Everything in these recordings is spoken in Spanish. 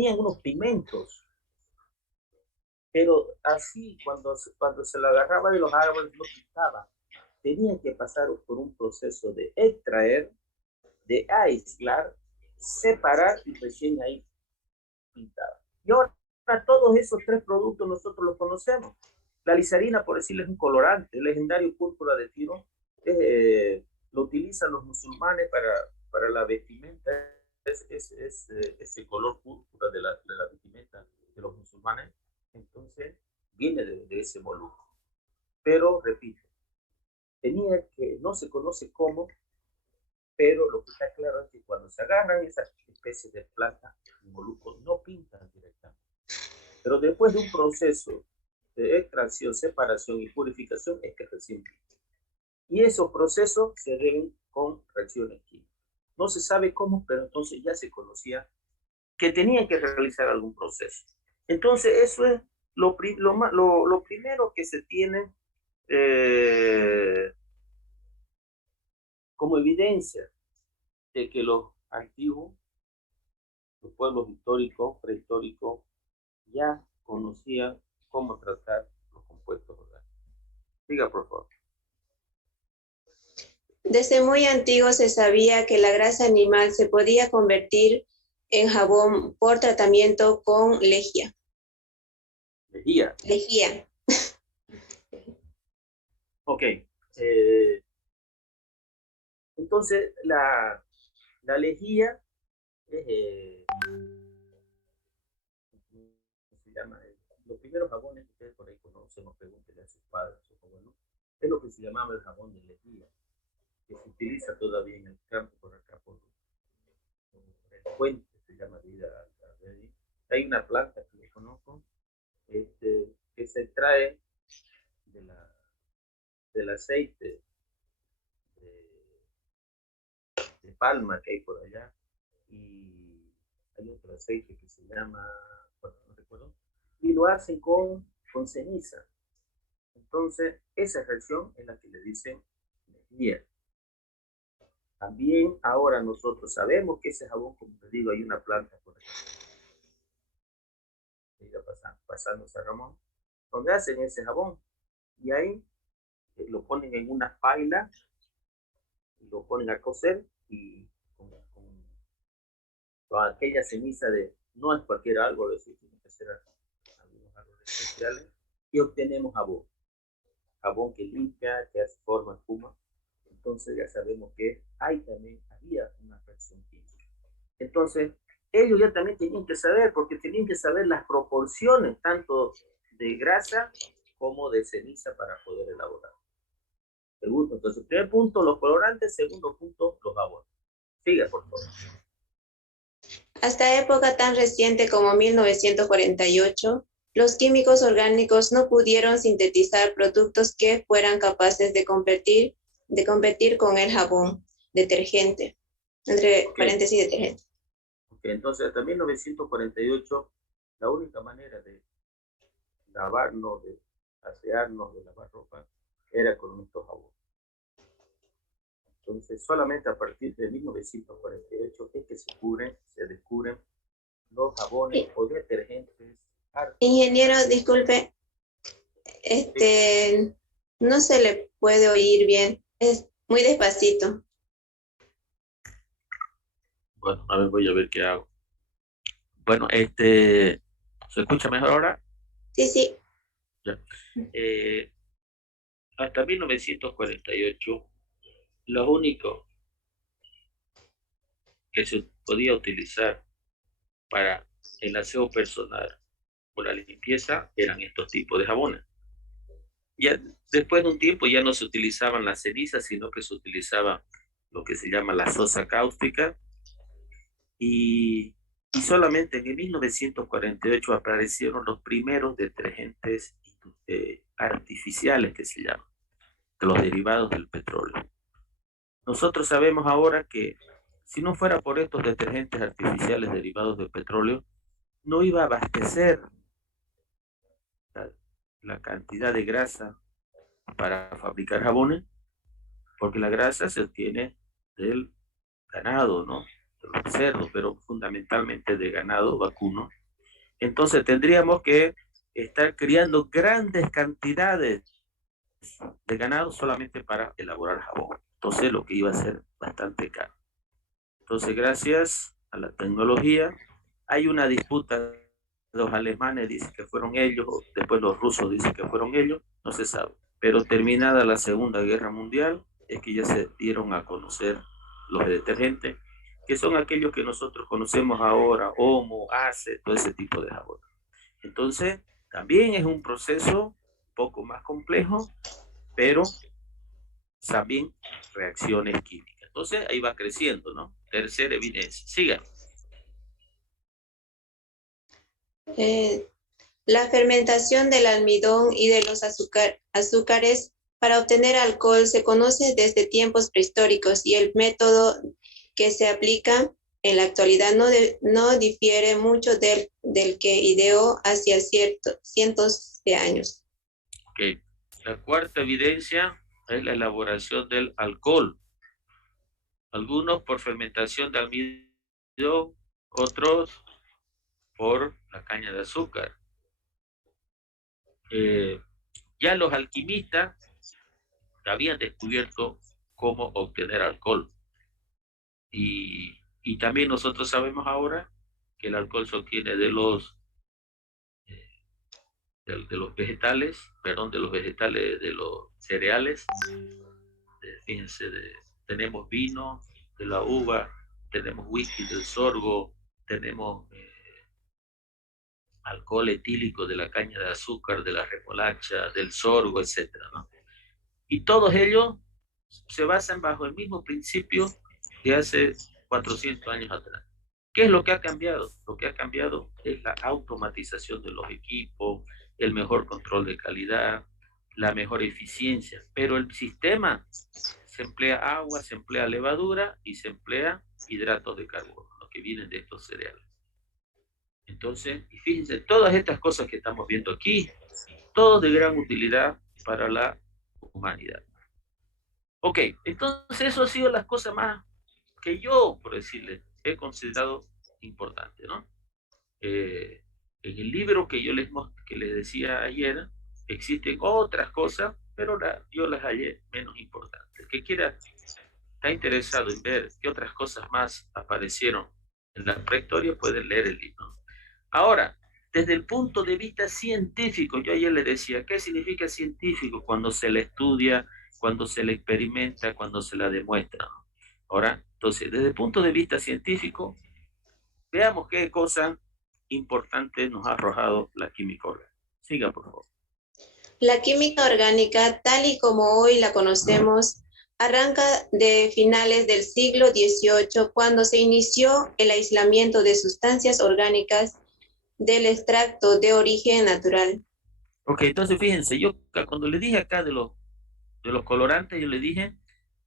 tenían unos pigmentos, pero así cuando se lo agarraba de los árboles no pintaba. Tenían que pasar por un proceso de extraer, de aislar, separar y recién ahí pintar. Y ahora todos esos tres productos nosotros los conocemos. La lisarina, por decirles un colorante, el legendario púrpura de tiro, lo utilizan los musulmanes para la vestimenta, ese color púrpura de la vestimenta de los musulmanes, entonces viene de ese molusco. Pero, repito, tenía que, no se conoce cómo, pero lo que está claro es que cuando se agarran esas especies de plantas, los moluscos no pintan directamente. Pero después de un proceso de extracción, separación y purificación es que recién pintan. Y esos procesos se deben con reacciones químicas. No se sabe cómo, pero entonces ya se conocía que tenían que realizar algún proceso. Entonces eso es lo primero que se tiene como evidencia de que los antiguos, los pueblos históricos, prehistóricos, ya conocían cómo tratar los compuestos orgánicos. Diga, por favor. Desde muy antiguo se sabía que la grasa animal se podía convertir en jabón por tratamiento con lejía. Lejía. Lejía. Ok. Entonces, la lejía es, ¿cómo se llama? Los primeros jabones que ustedes por ahí conocen o pregúntenle a sus padres o sus abuelos, es lo que se llamaba el jabón de lejía, que se utiliza todavía en el campo por acá, por el puente, se llama de ida a hay una planta que yo conozco, que se extrae de del aceite de palma que hay por allá, y hay otro aceite que se llama, bueno, no recuerdo, y lo hacen con ceniza. Entonces, esa reacción es la que le dicen lejía. También ahora nosotros sabemos que ese jabón, como te digo, hay una planta por aquí, pasando San Ramón, donde hacen ese jabón. Y ahí lo ponen en una paila y lo ponen a cocer y con aquella ceniza de, no es cualquier árbol, es decir, tiene que ser algunos árboles especiales, y obtenemos jabón. Jabón que limpia, que hace forma, espuma. Entonces ya sabemos que había una reacción química. Entonces, ellos ya también tenían que saber, porque tenían que saber las proporciones, tanto de grasa como de ceniza para poder elaborar. Segundo, entonces, primer punto, los colorantes, segundo punto, los jabones. Siga, por favor. Hasta época tan reciente como 1948, los químicos orgánicos no pudieron sintetizar productos que fueran capaces de competir con el jabón detergente, entre paréntesis detergente. Okay, entonces, hasta 1948, la única manera de lavarnos, de asearnos, de lavar ropa, era con estos jabones. Entonces, solamente a partir de 1948 es que se descubren los jabones o detergentes. Ingeniero, disculpe, no se le puede oír bien, es muy despacito. Bueno, a ver, voy a ver qué hago. Bueno, ¿se escucha mejor ahora? Sí, sí. Ya. Hasta 1948, lo único que se podía utilizar para el aseo personal o la limpieza eran estos tipos de jabones. Ya después de un tiempo ya no se utilizaban las cenizas, sino que se utilizaba lo que se llama la sosa cáustica, y solamente en 1948 aparecieron los primeros detergentes artificiales que se llaman, los derivados del petróleo. Nosotros sabemos ahora que si no fuera por estos detergentes artificiales derivados del petróleo, no iba a abastecer la cantidad de grasa para fabricar jabones, porque la grasa se obtiene del ganado, ¿no? los cerdos, pero fundamentalmente de ganado vacuno. Entonces tendríamos que estar criando grandes cantidades de ganado solamente para elaborar jabón. Entonces lo que iba a ser bastante caro. Entonces gracias a la tecnología hay una disputa. Los alemanes dicen que fueron ellos, después los rusos dicen que fueron ellos, no se sabe. Pero terminada la Segunda Guerra Mundial, es que ya se dieron a conocer los detergentes, que son aquellos que nosotros conocemos ahora, Omo, Ace, todo ese tipo de jabón. Entonces, también es un proceso un poco más complejo, pero también reacciones químicas. Entonces, ahí va creciendo, ¿no? Tercera evidencia. Siga. La fermentación del almidón y de los azúcares para obtener alcohol se conoce desde tiempos prehistóricos y el método que se aplica en la actualidad no difiere mucho del que ideó hacia cientos de años. Okay. La cuarta evidencia es la elaboración del alcohol. Algunos por fermentación de almidón, otros por la caña de azúcar. Ya los alquimistas habían descubierto cómo obtener alcohol. Y también nosotros sabemos ahora que el alcohol se obtiene de los vegetales, perdón, de los vegetales, de los cereales. Fíjense, tenemos vino de la uva, tenemos whisky del sorgo, tenemos alcohol etílico de la caña de azúcar, de la remolacha, del sorgo, etcétera, ¿no? Y todos ellos se basan bajo el mismo principio de hace 400 años atrás. ¿Qué es lo que ha cambiado? Lo que ha cambiado es la automatización de los equipos, el mejor control de calidad, la mejor eficiencia, pero el sistema se emplea agua, se emplea levadura y se emplea hidratos de carbono, los que vienen de estos cereales. Entonces, y fíjense, todas estas cosas que estamos viendo aquí, todo de gran utilidad para la humanidad. Ok, entonces eso ha sido las cosas más que yo, por decirle, he considerado importante, ¿no? En el libro que yo que les decía ayer, existen otras cosas, pero yo las hallé menos importantes. El que quiera, está interesado en ver qué otras cosas más aparecieron en la prehistoria, puede leer el libro. Ahora, desde el punto de vista científico, yo ayer le decía, ¿qué significa científico? Cuando se le estudia, cuando se le experimenta, cuando se la demuestra. Ahora, entonces, desde el punto de vista científico, veamos qué cosa importante nos ha arrojado la química orgánica. Siga, por favor. La química orgánica, tal y como hoy la conocemos, arranca de finales del siglo XVIII, cuando se inició el aislamiento de sustancias orgánicas del extracto de origen natural. Ok, entonces fíjense, yo cuando le dije acá de los colorantes, yo le dije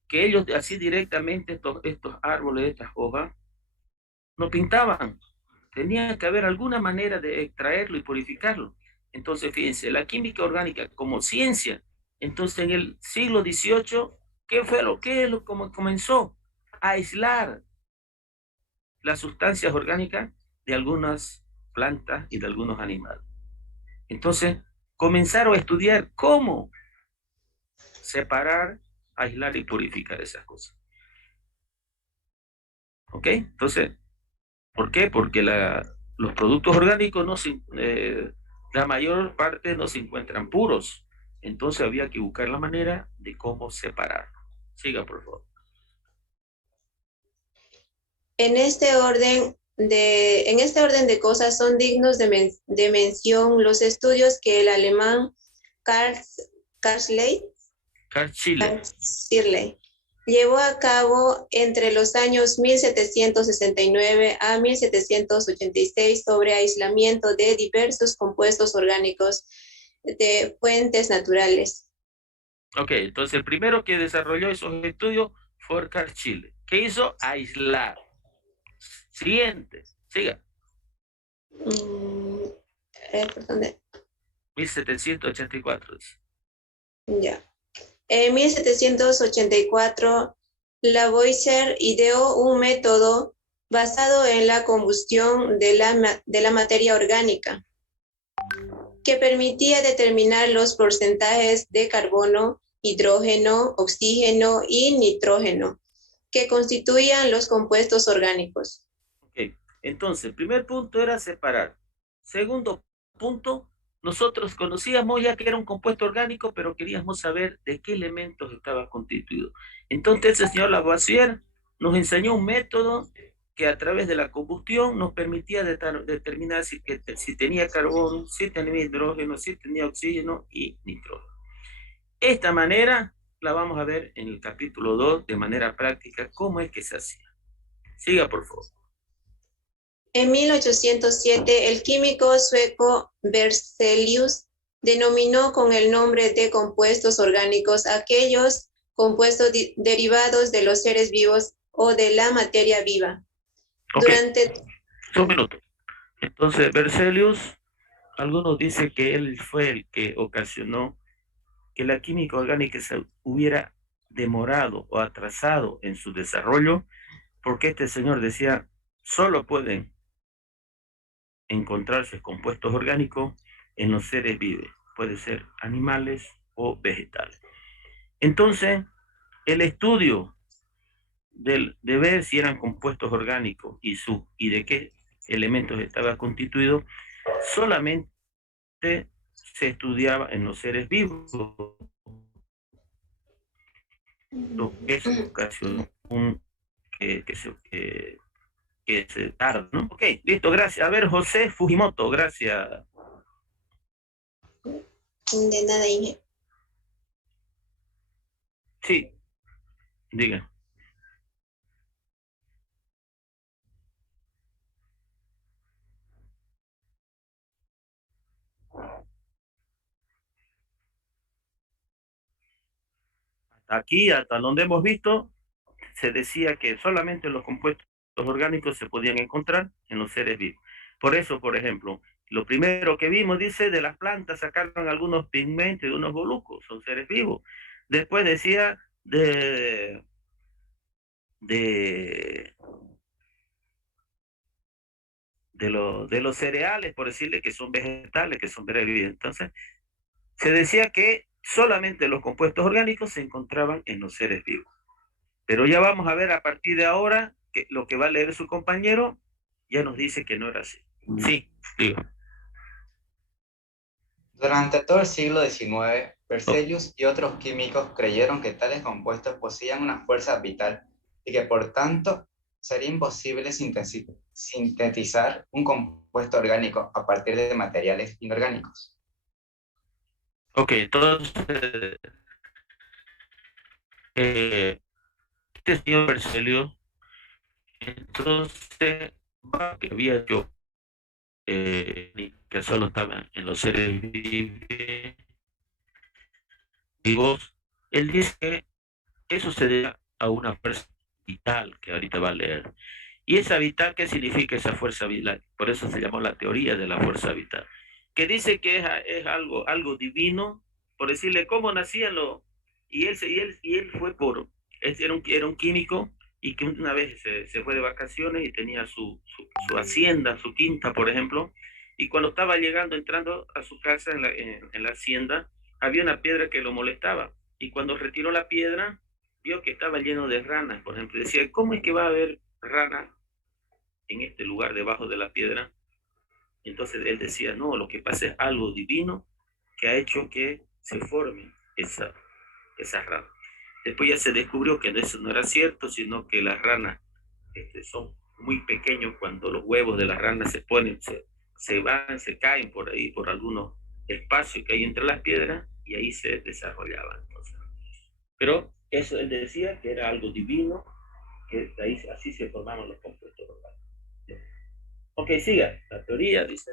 que ellos así directamente, estos árboles, estas hojas, no pintaban. Tenía que haber alguna manera de extraerlo y purificarlo. Entonces, fíjense, la química orgánica como ciencia, entonces en el siglo XVIII, ¿qué fue lo que comenzó? A aislar las sustancias orgánicas de algunas plantas y de algunos animales. Entonces, comenzaron a estudiar cómo separar, aislar y purificar esas cosas. ¿Ok? Entonces, ¿por qué? Porque los productos orgánicos la mayor parte no se encuentran puros. Entonces había que buscar la manera de cómo separarlo. Siga, por favor. En este orden de cosas son dignos de mención los estudios que el alemán Carl Schirle llevó a cabo entre los años 1769 a 1786 sobre aislamiento de diversos compuestos orgánicos de fuentes naturales. Ok, entonces el primero que desarrolló esos estudios fue Carl Schirle. ¿Qué hizo? Aislar. Siguiente, siga. ¿Por dónde? 1784. Ya. En 1784, Lavoisier ideó un método basado en la combustión de la materia orgánica, que permitía determinar los porcentajes de carbono, hidrógeno, oxígeno y nitrógeno, que constituían los compuestos orgánicos. Ok, entonces, el primer punto era separar. Segundo punto, nosotros conocíamos ya que era un compuesto orgánico, pero queríamos saber de qué elementos estaba constituido. Entonces, el señor Lavoisier nos enseñó un método que a través de la combustión nos permitía determinar si tenía carbono, si tenía hidrógeno, si tenía oxígeno y nitrógeno. Esta manera la vamos a ver en el capítulo 2 de manera práctica, cómo es que se hacía. Siga, por favor. En 1807, el químico sueco Berzelius denominó con el nombre de compuestos orgánicos aquellos compuestos derivados de los seres vivos o de la materia viva. Okay. Un minuto. Entonces, Berzelius, algunos dicen que él fue el que ocasionó que la química orgánica se hubiera demorado o atrasado en su desarrollo, porque este señor decía, solo pueden encontrarse compuestos orgánicos en los seres vivos, puede ser animales o vegetales. Entonces, el estudio de ver si eran compuestos orgánicos y de qué elementos estaba constituido, solamente se estudiaba en los seres vivos, lo que es ocasionó que se tarda, ¿no? Ok, listo, gracias. A ver, José Fujimoto, gracias. De nada, Inge. Sí, diga. Aquí, hasta donde hemos visto, se decía que solamente los compuestos orgánicos se podían encontrar en los seres vivos. Por eso, por ejemplo, lo primero que vimos, dice, de las plantas sacaron algunos pigmentos y unos moluscos, son seres vivos. Después decía de los cereales, por decirle que son vegetales, que son seres vivos. Entonces, se decía que solamente los compuestos orgánicos se encontraban en los seres vivos. Pero ya vamos a ver a partir de ahora que lo que va a leer su compañero ya nos dice que no era así. Sí, digo. Durante todo el siglo XIX, Berzelius y otros químicos creyeron que tales compuestos poseían una fuerza vital y que por tanto sería imposible sintetizar un compuesto orgánico a partir de materiales inorgánicos. Ok, entonces, este señor Berzelius, entonces, que había hecho que solo estaban en los seres vivos, él dice que eso se debe a una fuerza vital que ahorita va a leer. Y esa vital, ¿qué significa esa fuerza vital? Por eso se llamó la teoría de la fuerza vital, que dice que es algo divino, por decirle cómo nacían los... Y él fue era un químico y que una vez se fue de vacaciones y tenía su hacienda, su quinta, por ejemplo, y cuando estaba entrando a su casa en la hacienda, había una piedra que lo molestaba. Y cuando retiró la piedra, vio que estaba lleno de ranas, por ejemplo. Decía, ¿cómo es que va a haber ranas en este lugar debajo de la piedra? Entonces él decía, no, lo que pasa es algo divino que ha hecho que se formen esas ranas. Después ya se descubrió que eso no era cierto, sino que las ranas son muy pequeños cuando los huevos de las ranas se caen por ahí, por algunos espacios que hay entre las piedras, y ahí se desarrollaban. Entonces. Pero eso él decía que era algo divino, que ahí así se formaban los compuestos orgánicos. Ok, siga. La teoría dice.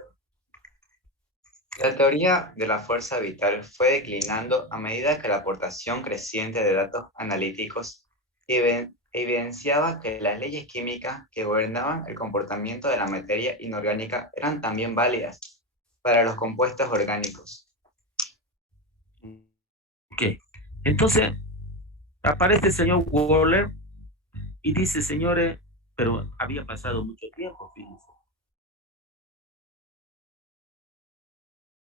La teoría de la fuerza vital fue declinando a medida que la aportación creciente de datos analíticos evidenciaba que las leyes químicas que gobernaban el comportamiento de la materia inorgánica eran también válidas para los compuestos orgánicos. Ok, entonces aparece el señor Waller y dice, señores, pero había pasado mucho tiempo, fíjense.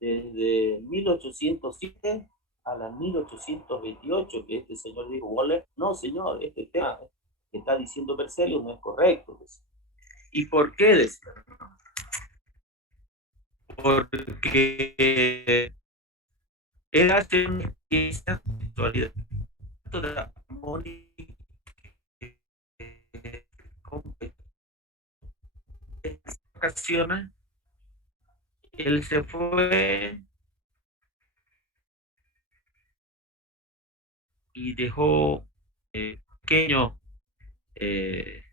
Desde 1807 a la 1828, que este señor dijo, Waller, no señor, este tema que está diciendo Berzelius no es correcto. ¿Y por qué? Porque él hace una experiencia de actualidad de la en ocasiones él se fue y dejó pequeño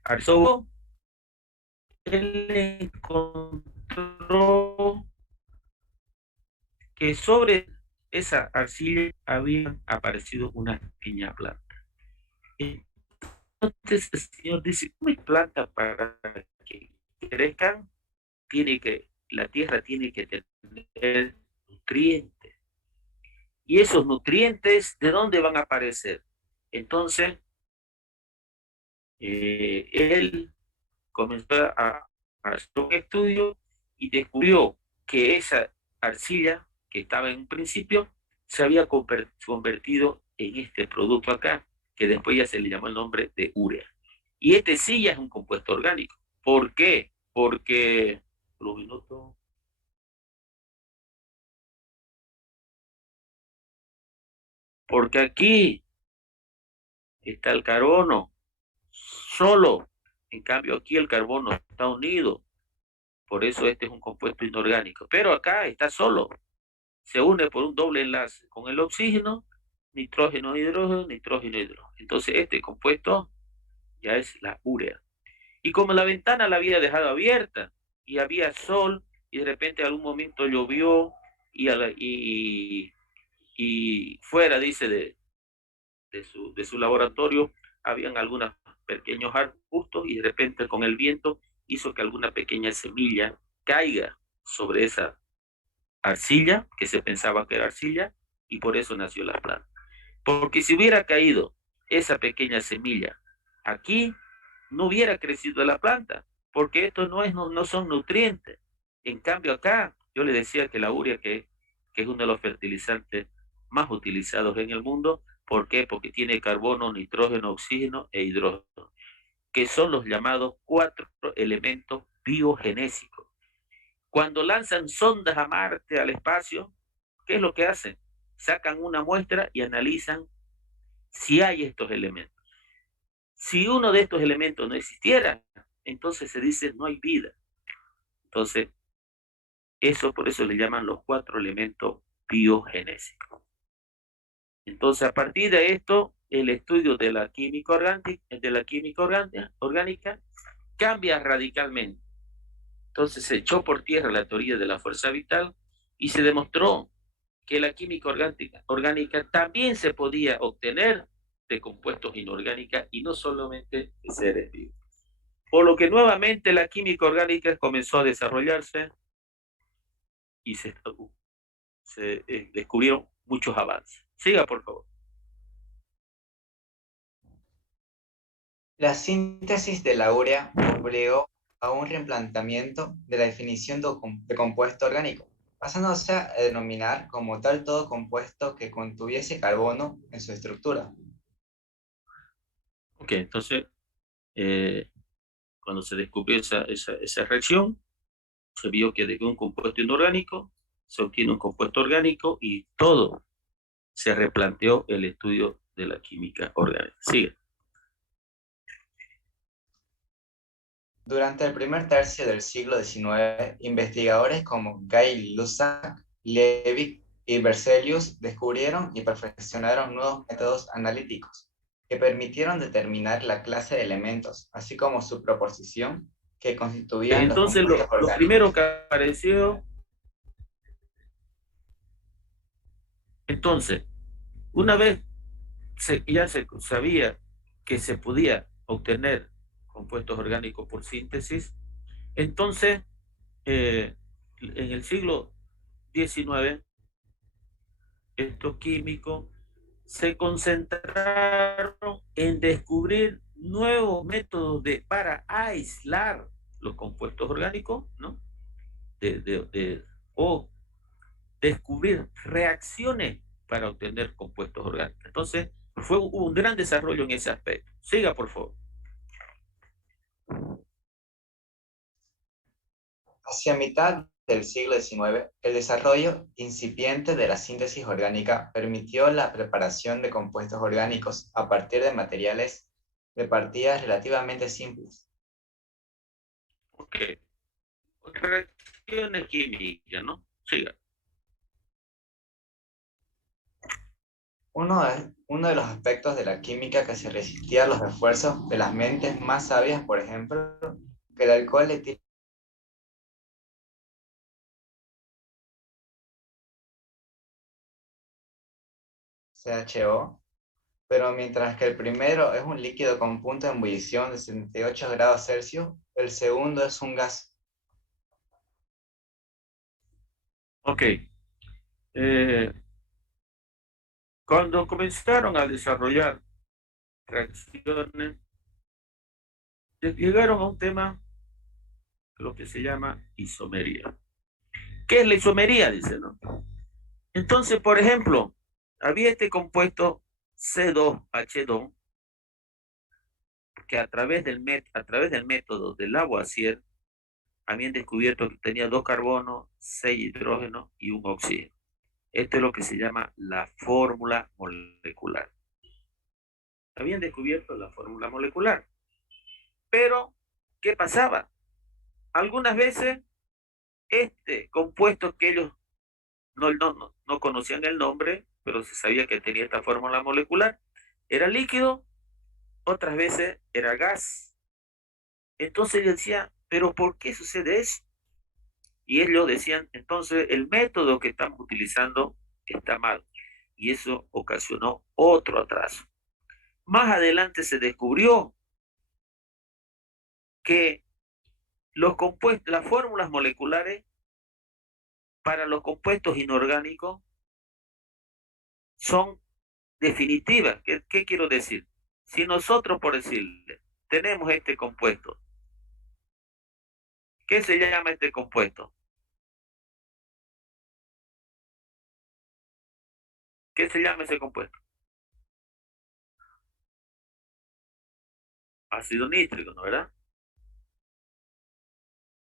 arzobo. Él encontró que sobre esa arcilla había aparecido una pequeña planta. Entonces el Señor dice, ¿cómo planta para que crezcan? La tierra tiene que tener nutrientes. Y esos nutrientes, ¿de dónde van a aparecer? Entonces, él comenzó a hacer un estudio y descubrió que esa arcilla que estaba en un principio se había convertido en este producto acá, que después ya se le llamó el nombre de urea. Y este sí ya es un compuesto orgánico. ¿Por qué? Porque porque aquí está el carbono solo. En cambio, aquí el carbono está unido. Por eso este es un compuesto inorgánico. Pero acá está solo. Se une por un doble enlace con el oxígeno, nitrógeno, hidrógeno, nitrógeno, hidrógeno. Entonces este compuesto ya es la urea. Y como la ventana la había dejado abierta y había sol y de repente en algún momento llovió y fuera, dice, de su laboratorio habían algunos pequeños arbustos y de repente con el viento hizo que alguna pequeña semilla caiga sobre esa arcilla, que se pensaba que era arcilla, y por eso nació la planta. Porque si hubiera caído esa pequeña semilla aquí, no hubiera crecido la planta, porque esto no son nutrientes. En cambio acá, yo le decía que la urea, que es uno de los fertilizantes más utilizados en el mundo, ¿por qué? Porque tiene carbono, nitrógeno, oxígeno e hidrógeno, que son los llamados 4 elementos biogenésicos. Cuando lanzan sondas a Marte, al espacio, ¿qué es lo que hacen? Sacan una muestra y analizan si hay estos elementos. Si uno de estos elementos no existiera, entonces se dice no hay vida. Entonces, por eso le llaman los 4 elementos biogenésicos. Entonces, a partir de esto, el estudio de la química orgánica cambia radicalmente. Entonces se echó por tierra la teoría de la fuerza vital y se demostró que la química orgánica también se podía obtener de compuestos inorgánicos y no solamente de seres vivos. Por lo que nuevamente la química orgánica comenzó a desarrollarse y se descubrieron muchos avances. Siga, por favor. La síntesis de la urea obligó a un replanteamiento de la definición de compuesto orgánico, pasándose a denominar como tal todo compuesto que contuviese carbono en su estructura. Ok, entonces, cuando se descubrió esa reacción, se vio que de un compuesto inorgánico se obtiene un compuesto orgánico y todo se replanteó el estudio de la química orgánica. Sigue. Durante el primer tercio del siglo XIX, investigadores como Gay-Lussac, Liebig y Berzelius descubrieron y perfeccionaron nuevos métodos analíticos que permitieron determinar la clase de elementos, así como su proporción que constituían los Entonces, compuestos lo orgánicos. primero que apareció, entonces, una vez ya se sabía que se podía obtener compuestos orgánicos por síntesis, entonces, en el siglo XIX, estos químicos se concentraron en descubrir nuevos métodos para aislar los compuestos orgánicos, ¿no? O descubrir reacciones para obtener compuestos orgánicos. Entonces, hubo un gran desarrollo en ese aspecto. Siga, por favor. Hacia mitad del siglo XIX, el desarrollo incipiente de la síntesis orgánica permitió la preparación de compuestos orgánicos a partir de materiales de partidas relativamente simples. Ok. Reacciones químicas, ¿no? Siga. Uno de los aspectos de la química que se resistía a los esfuerzos de las mentes más sabias, por ejemplo, que el alcohol etílico CHO, pero mientras que el primero es un líquido con punto de ebullición de 78 grados Celsius, el segundo es un gas. Ok. Eh, Cuando comenzaron a desarrollar reacciones, llegaron a un tema, lo que se llama isomería. ¿Qué es la isomería? Dice, ¿no? Entonces, por ejemplo, había este compuesto C2H2 que a través del método del Lavoisier habían descubierto que tenía 2 carbonos, 6 hidrógenos y un oxígeno. Esto es lo que se llama la fórmula molecular. Habían descubierto la fórmula molecular. Pero, ¿qué pasaba? Algunas veces este compuesto que ellos no conocían el nombre, pero se sabía que tenía esta fórmula molecular, era líquido, otras veces era gas. Entonces yo decía, ¿pero por qué sucede eso? Y ellos decían, entonces el método que estamos utilizando está mal. Y eso ocasionó otro atraso. Más adelante se descubrió que las fórmulas moleculares para los compuestos inorgánicos son definitivas. ¿Qué quiero decir? Si nosotros, por decirle, tenemos este compuesto, ¿qué se llama este compuesto? ¿Qué se llama ese compuesto? Ácido nítrico, ¿no? ¿Verdad?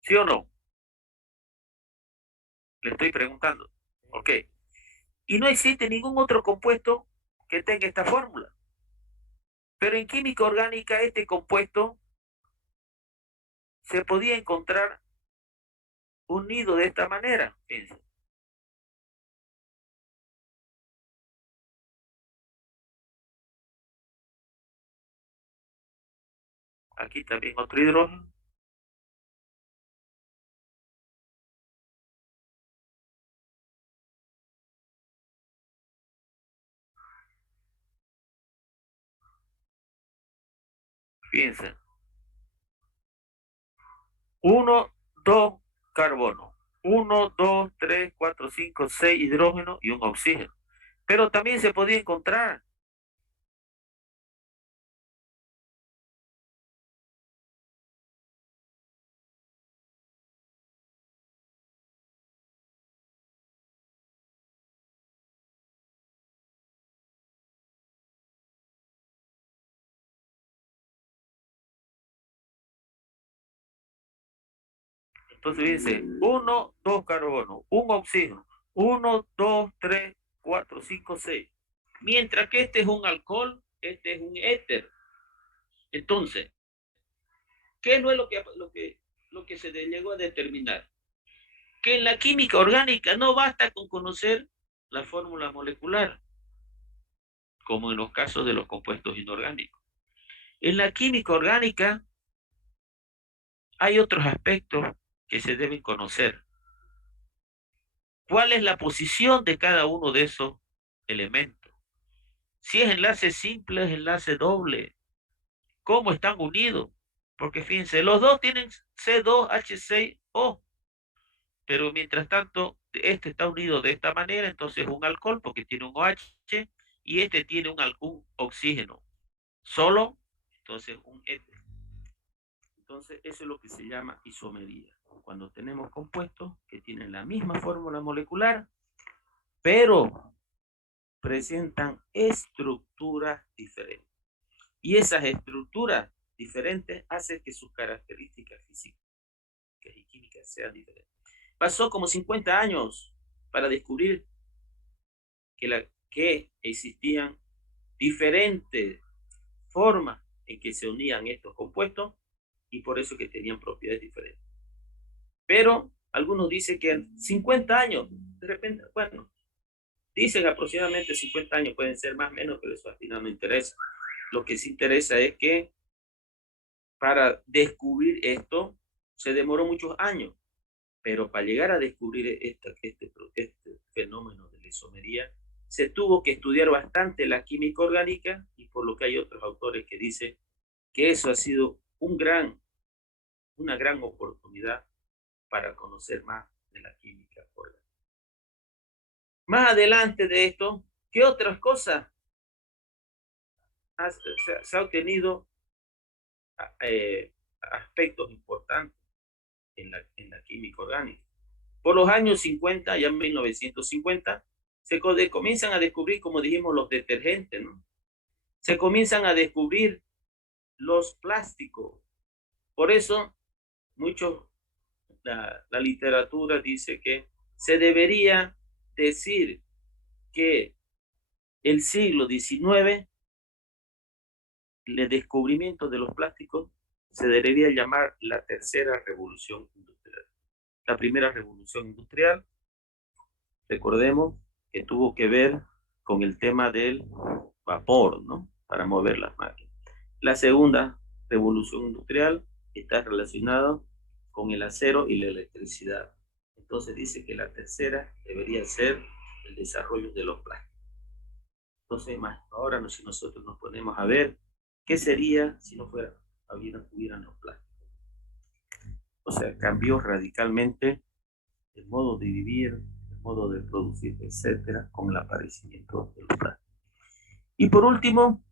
¿Sí o no? Le estoy preguntando. Ok. Y no existe ningún otro compuesto que tenga esta fórmula. Pero en química orgánica este compuesto se podía encontrar unido de esta manera. Fíjense. Aquí también otro hidrógeno. Fíjense. 1, 2 carbono. 1, 2, 3, 4, 5, 6 hidrógeno y un oxígeno. Pero también se podía encontrar entonces dice 1, 2 carbono, un oxígeno, 1, 2, 3, 4, 5, 6. Mientras que este es un alcohol, este es un éter. Entonces, ¿qué no es lo que se llegó a determinar? Que en la química orgánica no basta con conocer la fórmula molecular, como en los casos de los compuestos inorgánicos. En la química orgánica hay otros aspectos que se deben conocer. ¿Cuál es la posición de cada uno de esos elementos? Si es enlace simple, es enlace doble. ¿Cómo están unidos? Porque fíjense, los dos tienen C2H6O, pero mientras tanto, este está unido de esta manera, entonces es un alcohol porque tiene un OH y este tiene un oxígeno. Solo Entonces, un éter. Entonces, eso es lo que se llama isomería. Cuando tenemos compuestos que tienen la misma fórmula molecular, pero presentan estructuras diferentes. Y esas estructuras diferentes hacen que sus características físicas y químicas sean diferentes. Pasó como 50 años para descubrir que existían diferentes formas en que se unían estos compuestos y por eso que tenían propiedades diferentes. Pero algunos dicen que en 50 años, de repente, bueno, dicen aproximadamente 50 años, pueden ser más o menos, pero eso al final no interesa. Lo que sí interesa es que para descubrir esto se demoró muchos años, pero para llegar a descubrir este fenómeno de la isomería, se tuvo que estudiar bastante la química orgánica y por lo que hay otros autores que dicen que eso ha sido una gran oportunidad para conocer más de la química orgánica. Más adelante de esto, ¿qué otras cosas se ha obtenido aspectos importantes en la química orgánica? Por los años 50, ya en 1950, se comienzan a descubrir, como dijimos, los detergentes, ¿no? Se comienzan a descubrir los plásticos. Por eso, la literatura dice que se debería decir que el siglo XIX, el descubrimiento de los plásticos, se debería llamar la tercera revolución industrial. La primera revolución industrial, recordemos que tuvo que ver con el tema del vapor, ¿no? Para mover las máquinas. La segunda revolución industrial está relacionada con el acero y la electricidad. Entonces dice que la tercera debería ser el desarrollo de los plásticos. Entonces, ahora si nosotros nos ponemos a ver qué sería si no hubieran los plásticos. O sea, cambió radicalmente el modo de vivir, el modo de producir, etcétera, con el aparecimiento de los plásticos. Y por último,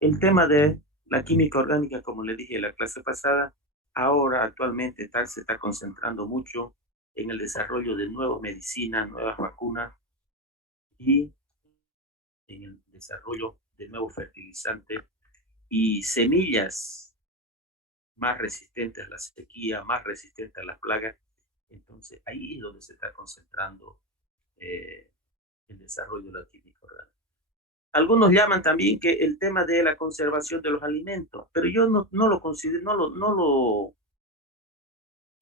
el tema de la química orgánica, como le dije en la clase pasada, ahora actualmente se está concentrando mucho en el desarrollo de nuevas medicinas, nuevas vacunas y en el desarrollo de nuevos fertilizantes y semillas más resistentes a la sequía, más resistentes a las plagas. Entonces ahí es donde se está concentrando el desarrollo de la química orgánica. Algunos llaman también que el tema de la conservación de los alimentos, pero yo no lo considero,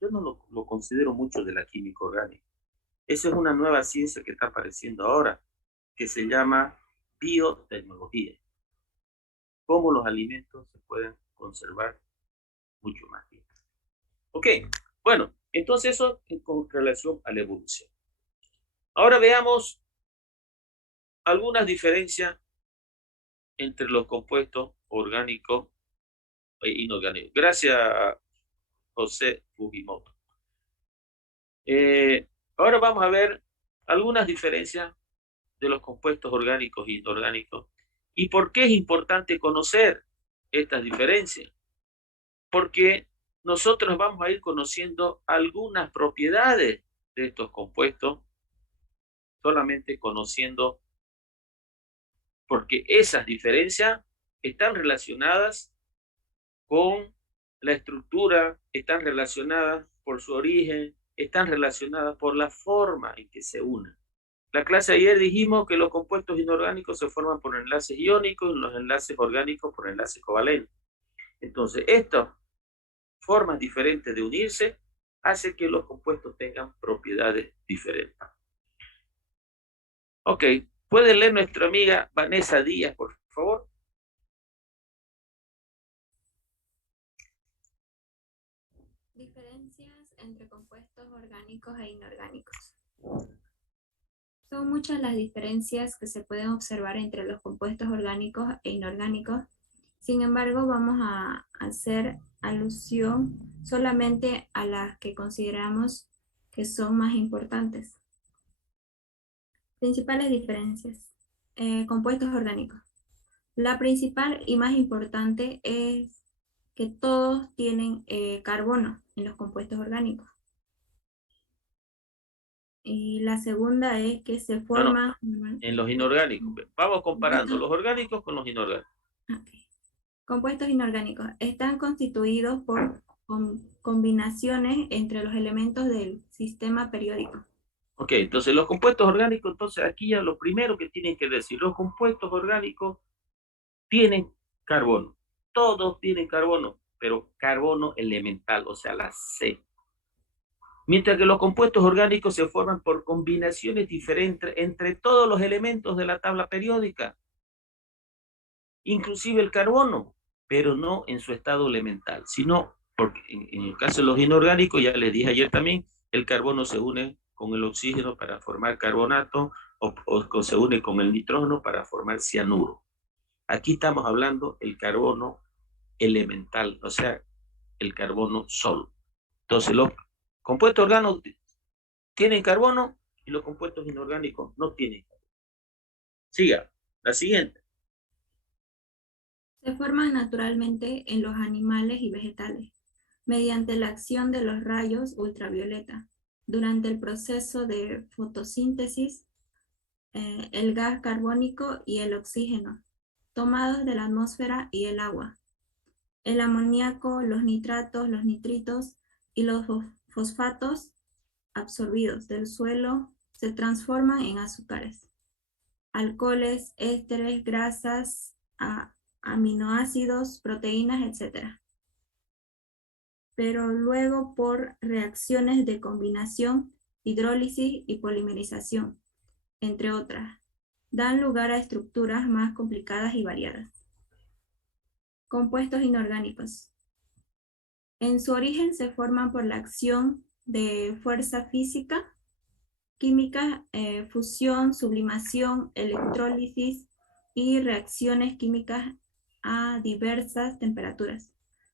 yo no lo considero mucho de la química orgánica. Esa es una nueva ciencia que está apareciendo ahora, que se llama biotecnología. Cómo los alimentos se pueden conservar mucho más tiempo. Ok, bueno, entonces eso con relación a la evolución. Ahora veamos algunas diferencias entre los compuestos orgánicos e inorgánicos. Gracias, José Fujimoto. Ahora vamos a ver algunas diferencias de los compuestos orgánicos e inorgánicos y por qué es importante conocer estas diferencias. Porque nosotros vamos a ir conociendo algunas propiedades de estos compuestos, solamente conociendo, porque esas diferencias están relacionadas con la estructura, están relacionadas por su origen, están relacionadas por la forma en que se unen. La clase de ayer dijimos que los compuestos inorgánicos se forman por enlaces iónicos y los enlaces orgánicos por enlaces covalentes. Entonces, estas formas diferentes de unirse hace que los compuestos tengan propiedades diferentes. Ok, ¿puede leer nuestra amiga Vanessa Díaz, por favor? Diferencias entre compuestos orgánicos e inorgánicos. Son muchas las diferencias que se pueden observar entre los compuestos orgánicos e inorgánicos. Sin embargo, vamos a hacer alusión solamente a las que consideramos que son más importantes. Principales diferencias. Compuestos orgánicos. La principal y más importante es que todos tienen carbono en los compuestos orgánicos. Y la segunda es que se No, no, forman... en los inorgánicos. Vamos comparando los orgánicos con los inorgánicos. Ok. Compuestos inorgánicos están constituidos por combinaciones entre los elementos del sistema periódico. Ok, entonces los compuestos orgánicos, entonces aquí ya lo primero que tienen que decir, los compuestos orgánicos tienen carbono. Todos tienen carbono, pero carbono elemental, o sea, la C. Mientras que los compuestos orgánicos se forman por combinaciones diferentes entre todos los elementos de la tabla periódica, inclusive el carbono, pero no en su estado elemental, sino porque en el caso de los inorgánicos, ya les dije ayer también, el carbono se une con el oxígeno para formar carbonato o se une con el nitrógeno para formar cianuro. Aquí estamos hablando del carbono elemental, o sea, el carbono solo. Entonces, los compuestos orgánicos tienen carbono y los compuestos inorgánicos no tienen carbono. Siga, la siguiente. Se forman naturalmente en los animales y vegetales mediante la acción de los rayos ultravioleta. Durante el proceso de fotosíntesis, el gas carbónico y el oxígeno, tomados de la atmósfera y el agua. El amoníaco, los nitratos, los nitritos y los fosfatos absorbidos del suelo se transforman en azúcares, alcoholes, ésteres, grasas, aminoácidos, proteínas, etc. Pero luego por reacciones de combinación, hidrólisis y polimerización, entre otras, dan lugar a estructuras más complicadas y variadas. Compuestos inorgánicos. En su origen se forman por la acción de fuerza física, química, fusión, sublimación, electrólisis y reacciones químicas a diversas temperaturas.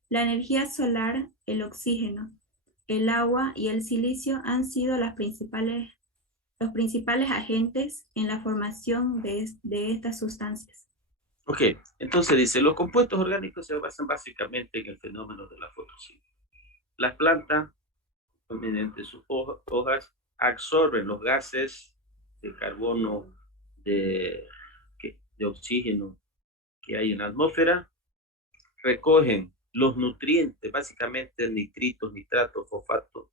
La energía solar, el oxígeno, el agua y el silicio han sido los principales agentes en la formación de estas sustancias. Ok, entonces dice, los compuestos orgánicos se basan básicamente en el fenómeno de la fotosíntesis. Las plantas, mediante sus hojas, absorben los gases de carbono, de oxígeno que hay en la atmósfera, recogen los nutrientes, básicamente nitritos, nitratos, fosfatos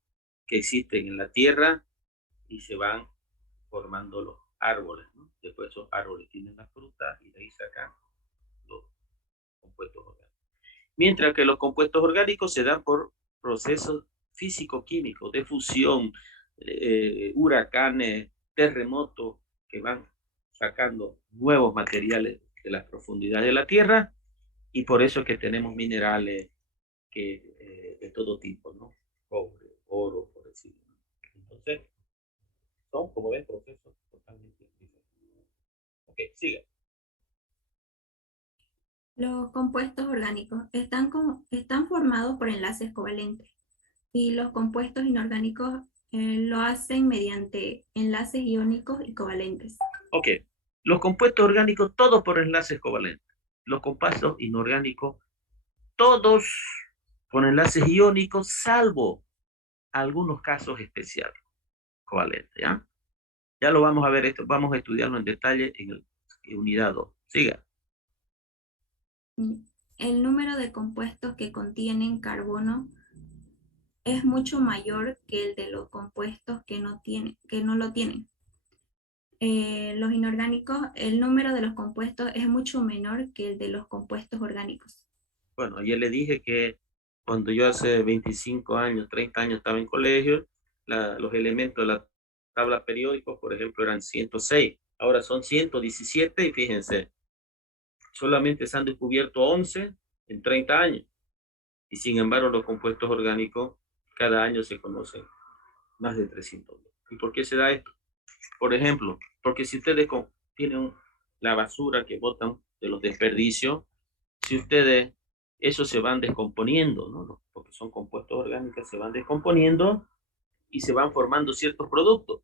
que existen en la tierra y se van formando los árboles, ¿no? Después esos árboles tienen las frutas y de ahí sacan los compuestos orgánicos. Mientras que los compuestos orgánicos se dan por procesos físico-químicos de fusión, huracanes, terremotos que van sacando nuevos materiales de las profundidades de la tierra y por eso es que tenemos minerales de todo tipo, ¿no? Cobre, oro, por decirlo. Entonces, son, como ven, procesos totalmente diferentes. Ok, sigue. Los compuestos orgánicos están formados por enlaces covalentes y los compuestos inorgánicos lo hacen mediante enlaces iónicos y covalentes. Ok, los compuestos orgánicos, todos por enlaces covalentes. Los compuestos inorgánicos, todos con enlaces iónicos, salvo algunos casos especiales covalentes, ¿ya? Ya lo vamos a ver, esto vamos a estudiarlo en detalle en unidad 2. Siga. El número de compuestos que contienen carbono es mucho mayor que el de los compuestos que no lo tienen. Los inorgánicos, el número de los compuestos es mucho menor que el de los compuestos orgánicos. Bueno, ayer le dije que cuando yo hace 25 años, 30 años estaba en colegio, los elementos de la tabla periódica, por ejemplo, eran 106. Ahora son 117 y fíjense, solamente se han descubierto 11 en 30 años. Y sin embargo, los compuestos orgánicos cada año se conocen más de 300. ¿Y por qué se da esto? Por ejemplo, porque si ustedes tienen la basura que botan de los desperdicios, si ustedes, eso se van descomponiendo, ¿no? Porque son compuestos orgánicos, se van descomponiendo y se van formando ciertos productos.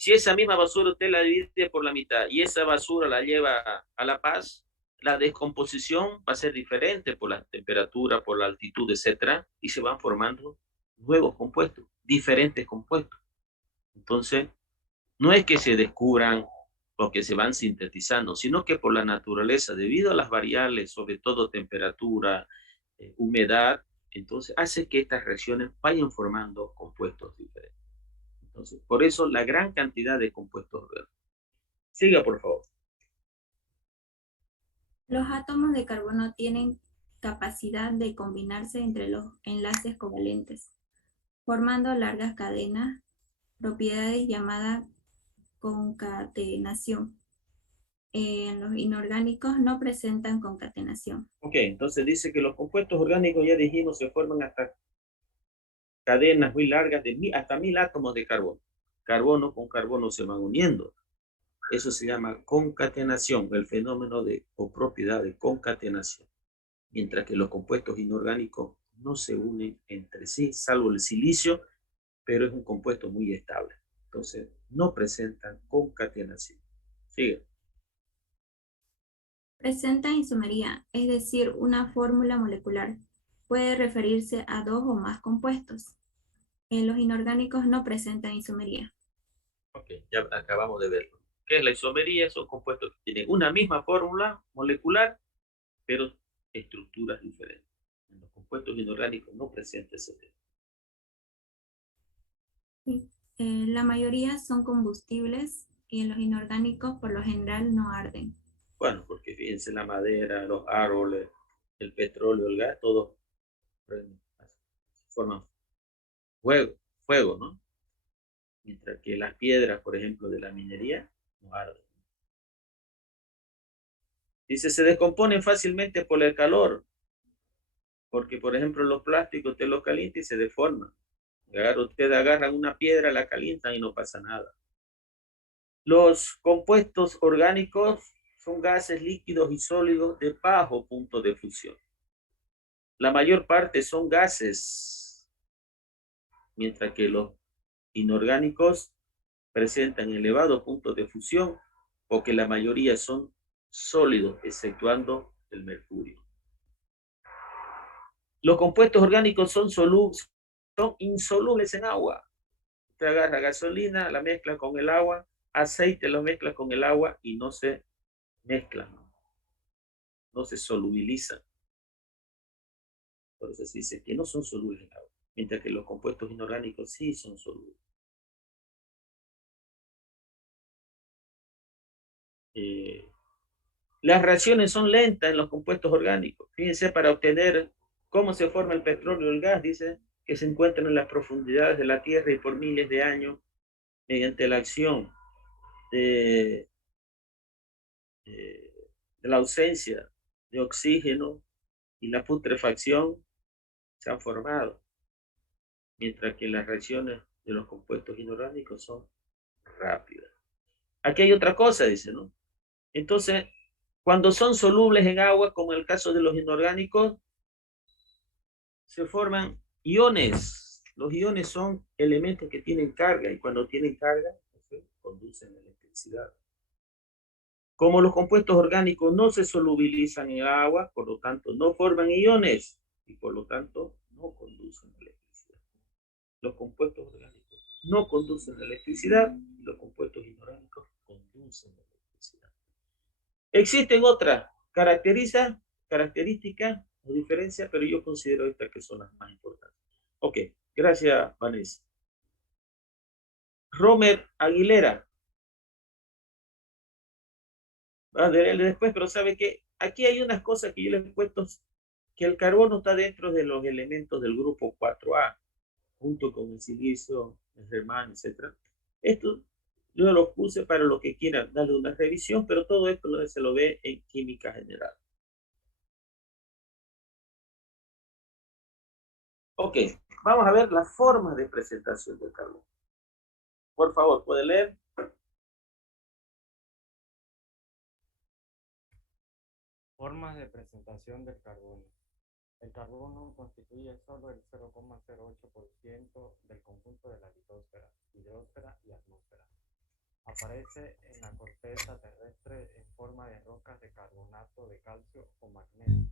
Si esa misma basura usted la divide por la mitad y esa basura la lleva a La Paz, la descomposición va a ser diferente por la temperatura, por la altitud, etcétera, y se van formando nuevos compuestos, diferentes compuestos. Entonces, no es que se descubran o que se van sintetizando, sino que por la naturaleza, debido a las variables, sobre todo temperatura, humedad, entonces hace que estas reacciones vayan formando compuestos diferentes. Entonces, por eso la gran cantidad de compuestos orgánicos. Siga, por favor. Los átomos de carbono tienen capacidad de combinarse entre los enlaces covalentes, formando largas cadenas, propiedades llamadas concatenación. Los inorgánicos no presentan concatenación. Ok, entonces dice que los compuestos orgánicos, ya dijimos, se forman hasta cadenas muy largas de hasta 1000 átomos de carbono. Carbono con carbono se van uniendo. Eso se llama concatenación, el fenómeno de o propiedad de concatenación. Mientras que los compuestos inorgánicos no se unen entre sí, salvo el silicio, pero es un compuesto muy estable. Entonces, no presentan concatenación. Sigue. Presentan isomería, es decir, una fórmula molecular. Puede referirse a dos o más compuestos. Los inorgánicos no presentan isomería. Ok, ya acabamos de verlo. ¿Qué es la isomería? Son compuestos que tienen una misma fórmula molecular, pero estructuras diferentes. En los compuestos inorgánicos no presenta ese tema. Sí. La mayoría son combustibles y los inorgánicos por lo general no arden. Bueno, porque fíjense, la madera, los árboles, el petróleo, el gas, todos forman fuego, fuego, ¿no? Mientras que las piedras, por ejemplo, de la minería, no arden. Dice, se descomponen fácilmente por el calor, porque, por ejemplo, los plásticos usted los calienta y se deforman. Usted agarra una piedra, la calientan y no pasa nada. Los compuestos orgánicos son gases líquidos y sólidos de bajo punto de fusión. La mayor parte son gases, mientras que los inorgánicos presentan elevado punto de fusión, porque la mayoría son sólidos, exceptuando el mercurio. Los compuestos orgánicos son insolubles en agua. Usted agarra gasolina, la mezcla con el agua, aceite lo mezcla con el agua y no se mezclan, no se solubilizan. Por eso se dice que no son solubles en agua, mientras que los compuestos inorgánicos sí son solubles. Las reacciones son lentas en los compuestos orgánicos. Fíjense, para obtener cómo se forma el petróleo y el gas, dice que se encuentran en las profundidades de la Tierra y por miles de años, mediante la acción de, de, de la ausencia de oxígeno y la putrefacción, se han formado, mientras que las reacciones de los compuestos inorgánicos son rápidas. Aquí hay otra cosa, dice, ¿no? Entonces, cuando son solubles en agua, como en el caso de los inorgánicos, se forman iones. Los iones son elementos que tienen carga y cuando tienen carga, conducen electricidad. Como los compuestos orgánicos no se solubilizan en agua, por lo tanto no forman iones y por lo tanto no conducen electricidad. Los compuestos orgánicos no conducen electricidad y los compuestos inorgánicos conducen electricidad. Existen otras características o diferencias, pero yo considero estas que son las más importantes. Ok, gracias, Vanessa. Romer Aguilera. Va a leerle después, pero sabe que aquí hay unas cosas que yo les he puesto, que el carbono está dentro de los elementos del grupo 4A, junto con el silicio, el germanio, etc. Esto yo los puse para los que quieran darle una revisión, pero todo esto se lo ve en química general. Ok, vamos a ver las formas de presentación del carbono. Por favor, ¿puede leer? Formas de presentación del carbono. El carbono constituye solo el 0,08% del conjunto de la litosfera, hidrosfera y atmósfera. Aparece en la corteza terrestre en forma de rocas de carbonato de calcio o magnesio.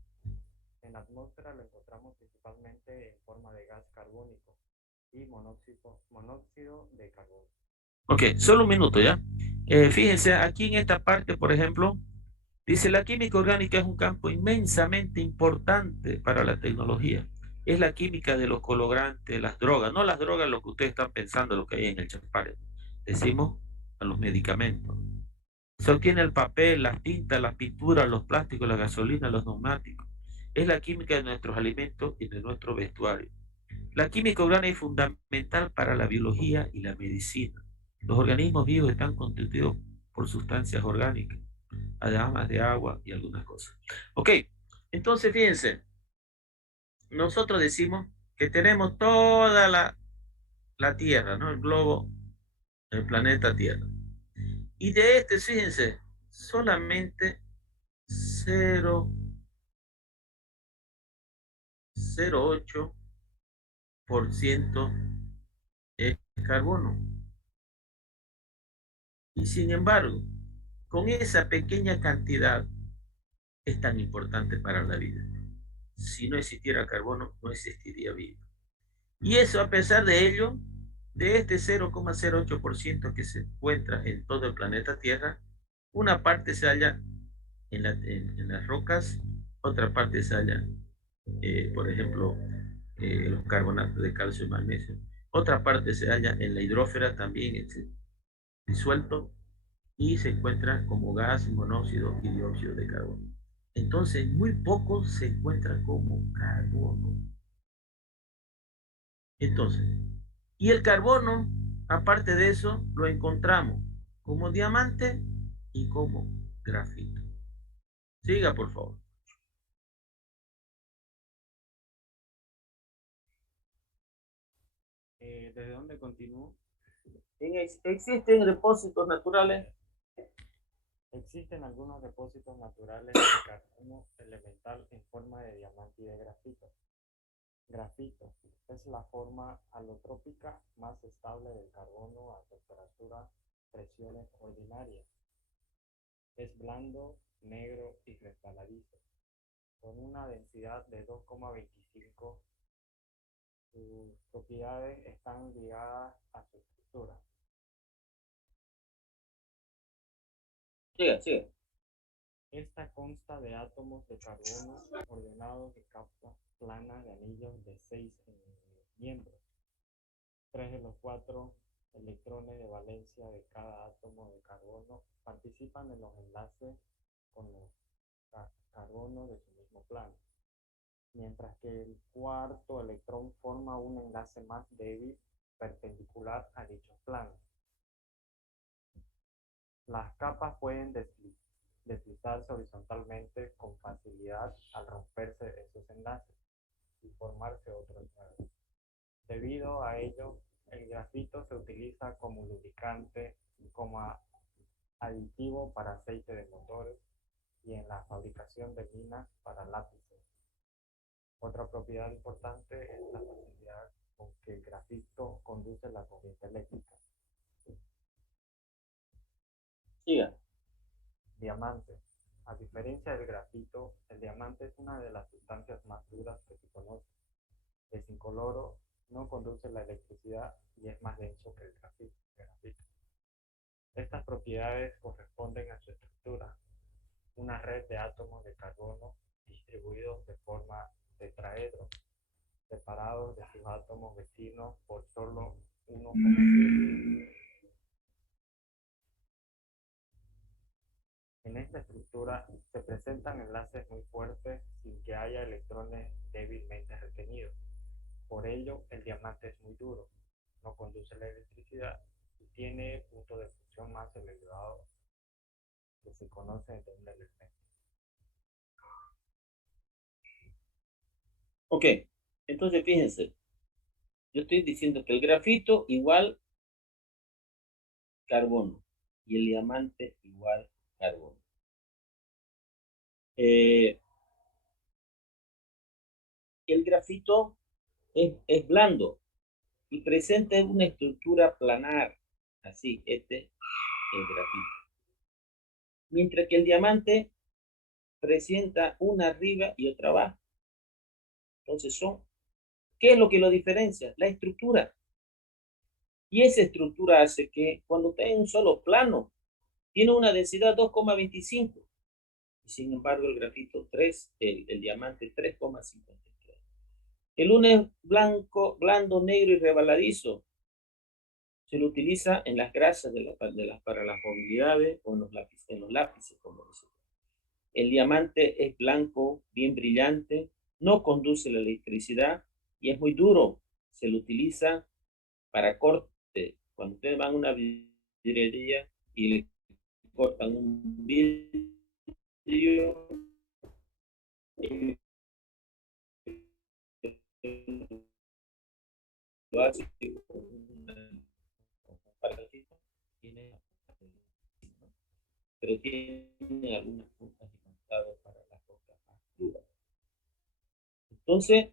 En la atmósfera lo encontramos principalmente en forma de gas carbónico y monóxido de carbono. Ok, solo un minuto ya. Fíjense, aquí en esta parte, por ejemplo, dice la química orgánica es un campo inmensamente importante para la tecnología. Es la química de los colorantes, las drogas, no las drogas lo que ustedes están pensando, lo que hay en el champán. Decimos a los medicamentos. Se obtiene el papel, las tintas, las pinturas, los plásticos, la gasolina, los neumáticos. Es la química de nuestros alimentos y de nuestro vestuario. La química orgánica es fundamental para la biología y la medicina. Los organismos vivos están constituidos por sustancias orgánicas, además de agua y algunas cosas. Ok, entonces fíjense, nosotros decimos que tenemos toda la Tierra, ¿no? El globo, el planeta Tierra. Y de este, fíjense, solamente 0,08% es carbono. Y sin embargo, con esa pequeña cantidad es tan importante para la vida. Si no existiera carbono, no existiría vida. Y eso a pesar de ello, de este 0,08% que se encuentra en todo el planeta Tierra, una parte se halla en las rocas, otra parte se halla, por ejemplo, los carbonatos de calcio y magnesio. Otra parte se halla en la hidrósfera también disuelto y se encuentra como gas, monóxido y dióxido de carbono. Entonces, muy poco se encuentra como carbono. Entonces, y el carbono, aparte de eso, lo encontramos como diamante y como grafito. Siga, por favor. ¿Desde dónde continúo? Existen depósitos naturales. Existen algunos depósitos naturales de carbono elemental en forma de diamante y de grafito. Grafito es la forma alotrópica más estable del carbono a temperatura, presiones ordinarias. Es blando, negro y resbaladizo, con una densidad de 2,25. Sus propiedades están ligadas a su estructura. Siga, siga. Esta consta de átomos de carbono ordenados en capas planas de anillos de 6 miembros. 3 de los 4 electrones de valencia de cada átomo de carbono participan en los enlaces con los carbonos de su mismo plano, mientras que el cuarto electrón forma un enlace más débil perpendicular a dichos planos. Las capas pueden deslizarse horizontalmente con facilidad al romperse esos enlaces y formarse otros nuevos. Debido a ello, el grafito se utiliza como lubricante, como aditivo para aceite de motores y en la fabricación de minas para lápices. Otra propiedad importante es la facilidad con que el grafito conduce la corriente eléctrica. Siga. Diamante. A diferencia del grafito, el diamante es una de las sustancias más duras que se conoce. Es incoloro, no conduce la electricidad y es más denso que el grafito. Estas propiedades corresponden a su estructura, una red de átomos de carbono distribuidos de forma tetraedro, separados de sus átomos vecinos por solo 1,7. En esta estructura se presentan enlaces muy fuertes sin que haya electrones débilmente retenidos. Por ello, el diamante es muy duro, no conduce la electricidad y tiene punto de fusión más elevado que se conoce de un elemento. Ok, entonces fíjense, yo estoy diciendo que el grafito igual carbono y el diamante igual carbono. El grafito es blando y presenta una estructura planar, así, el grafito. Mientras que el diamante presenta una arriba y otra abajo. Entonces ¿qué es lo que lo diferencia? La estructura. Y esa estructura hace que cuando está en un solo plano, tiene una densidad 2,25. Y sin embargo, el grafito el diamante 3,53. El uno es blanco, blando, negro y rebaladizo. Se lo utiliza en las grasas para las movilidades o en los lápices, como dice. El diamante es blanco, bien brillante, no conduce la electricidad y es muy duro. Se lo utiliza para corte. Cuando ustedes van a una vidriería y le cortan un vidrio, lo hace con un aparatito, pero tiene algunas puntas imantadas para las rocas más duras. Entonces,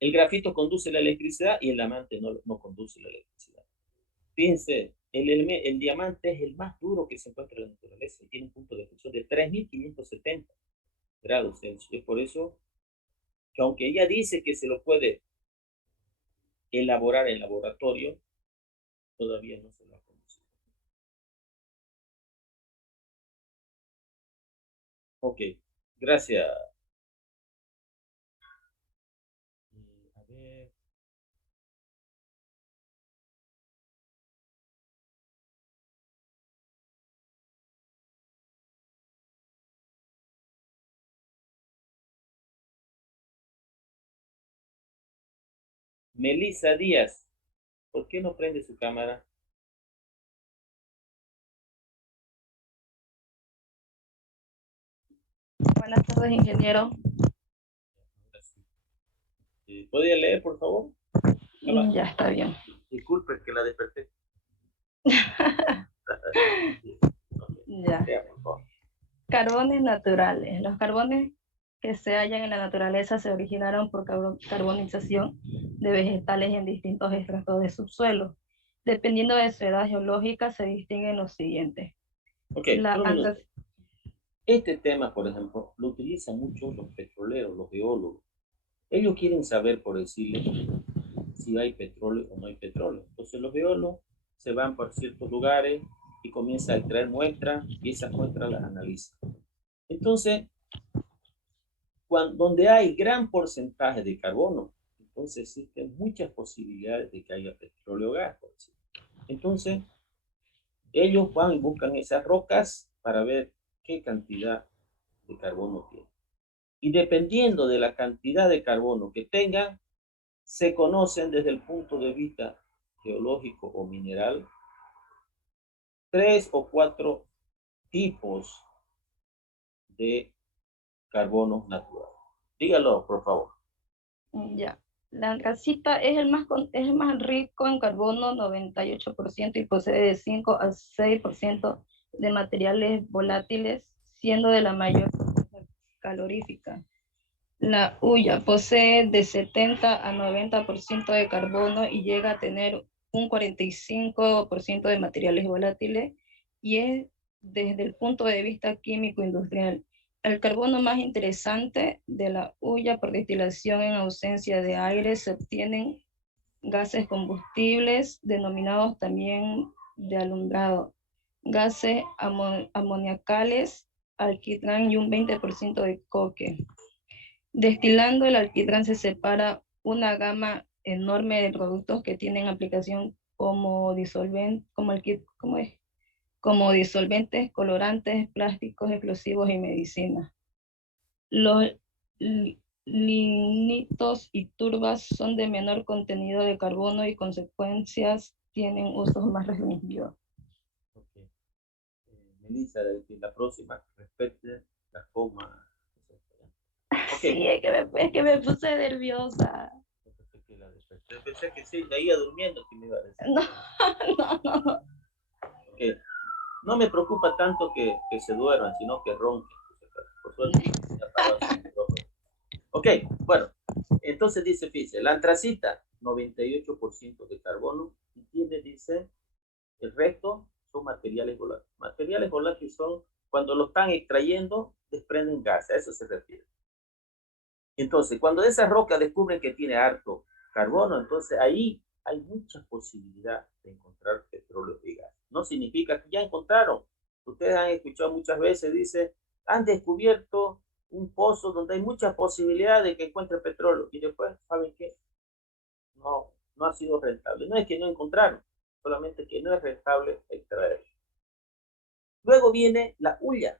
el grafito conduce la electricidad y el diamante no conduce la electricidad. Fíjense, el diamante es el más duro que se encuentra en la naturaleza. Tiene un punto de fusión de 3570 grados Celsius. Es por eso que aunque ella dice que se lo puede elaborar en laboratorio, todavía no se lo ha conocido. Ok, gracias. A ver. Melissa Díaz, ¿por qué no prende su cámara? Buenas tardes, ingeniero. ¿Puede leer, por favor? Ya está bien. Disculpe que la desperté. Ya. Lea, por favor. Carbones naturales. Los carbones que se hallan en la naturaleza se originaron por carbonización de vegetales en distintos estratos de subsuelo. Dependiendo de su edad geológica, se distinguen los siguientes. Ok, este tema, por ejemplo, lo utilizan mucho los petroleros, los geólogos. Ellos quieren saber, por decirle, si hay petróleo o no hay petróleo. Entonces los geólogos se van por ciertos lugares y comienzan a extraer muestras y esas muestras las analizan. Entonces, donde hay gran porcentaje de carbono, entonces existen muchas posibilidades de que haya petróleo o gas. Entonces, ellos van y buscan esas rocas para ver qué cantidad de carbono tiene. Y dependiendo de la cantidad de carbono que tengan, se conocen desde el punto de vista geológico o mineral 3 o 4 tipos de carbono natural. Dígalo, por favor. Ya. La antracita es el más rico en carbono, 98%, y posee de 5 a 6% de materiales volátiles, siendo de la mayor calorífica. La hulla posee de 70 a 90% de carbono y llega a tener un 45% de materiales volátiles, y es desde el punto de vista químico industrial el carbono más interesante. De la hulla por destilación en ausencia de aire se obtienen gases combustibles denominados también de alumbrado, gases amoniacales, alquitrán y un 20% de coque. Destilando el alquitrán se separa una gama enorme de productos que tienen aplicación como disolventes, colorantes, plásticos, explosivos y medicinas. Los lignitos y turbas son de menor contenido de carbono y consecuencias tienen usos más restringidos. Okay. Melissa, la próxima, respete la coma. Okay. Sí, es que me puse nerviosa. Pensé que sí, me iba durmiendo que me iba a decir. No. Okay. No me preocupa tanto que se duerman, sino que ronquen. Por suerte, ya apagó el micrófono. Ok, bueno, entonces dice, fíjese, la antracita, 98% de carbono, y tiene, dice, el resto son materiales volátiles. Materiales volátiles son cuando lo están extrayendo, desprenden gas, a eso se refiere. Entonces, cuando esa roca descubre que tiene harto carbono, entonces ahí hay mucha posibilidad de encontrar petróleo y gas. No significa que ya encontraron. Ustedes han escuchado muchas veces, dice, han descubierto un pozo donde hay mucha posibilidad de que encuentre petróleo. Y después, ¿saben qué? No ha sido rentable. No es que no encontraron, solamente que no es rentable extraer. Luego viene la hulla,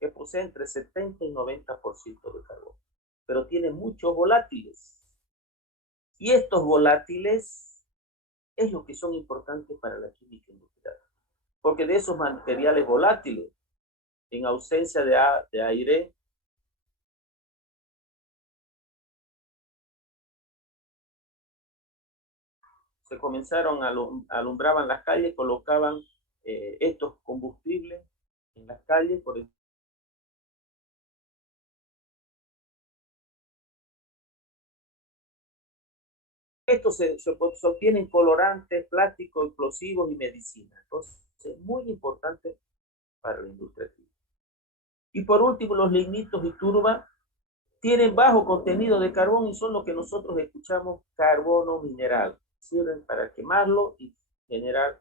que posee entre 70 y 90% de carbono, pero tiene muchos volátiles. Y estos volátiles es lo que son importantes para la química industrial. Porque de esos materiales volátiles, en ausencia de aire, se comenzaron alumbraban las calles, colocaban estos combustibles en las calles, por ejemplo. Estos se obtienen colorantes, plásticos, explosivos y medicina. Entonces, es muy importante para la industria química. Y por último, los lignitos y turba tienen bajo contenido de carbón y son lo que nosotros escuchamos carbono mineral. Sirven para quemarlo y generar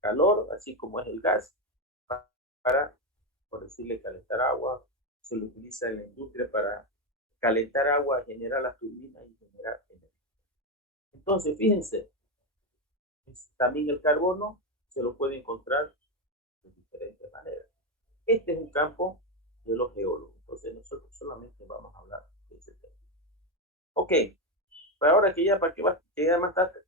calor, así como es el gas, para, por decirle, calentar agua. Se lo utiliza en la industria para calentar agua, generar las turbinas y generar energía. Entonces, fíjense, también el carbono se lo puede encontrar de diferentes maneras. Este es un campo de los geólogos, entonces nosotros solamente vamos a hablar de ese tema. Ok, pues ahora que ya, para que ya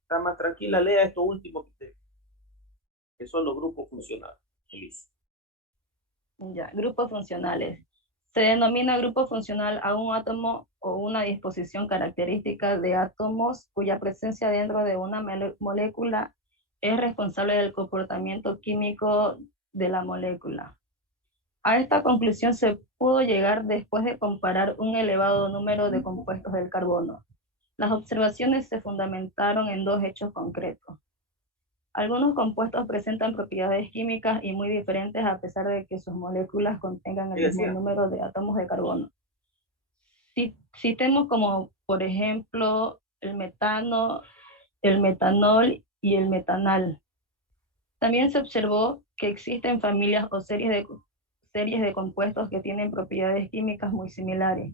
está más tranquila, lea esto último que son los grupos funcionales. Elisa. Ya, grupos funcionales. Se denomina grupo funcional a un átomo o una disposición característica de átomos cuya presencia dentro de una molécula es responsable del comportamiento químico de la molécula. A esta conclusión se pudo llegar después de comparar un elevado número de compuestos del carbono. Las observaciones se fundamentaron en dos hechos concretos. Algunos compuestos presentan propiedades químicas y muy diferentes a pesar de que sus moléculas contengan el mismo número de átomos de carbono. Citemos como, por ejemplo, el metano, el metanol y el metanal. También se observó que existen familias o series de compuestos que tienen propiedades químicas muy similares,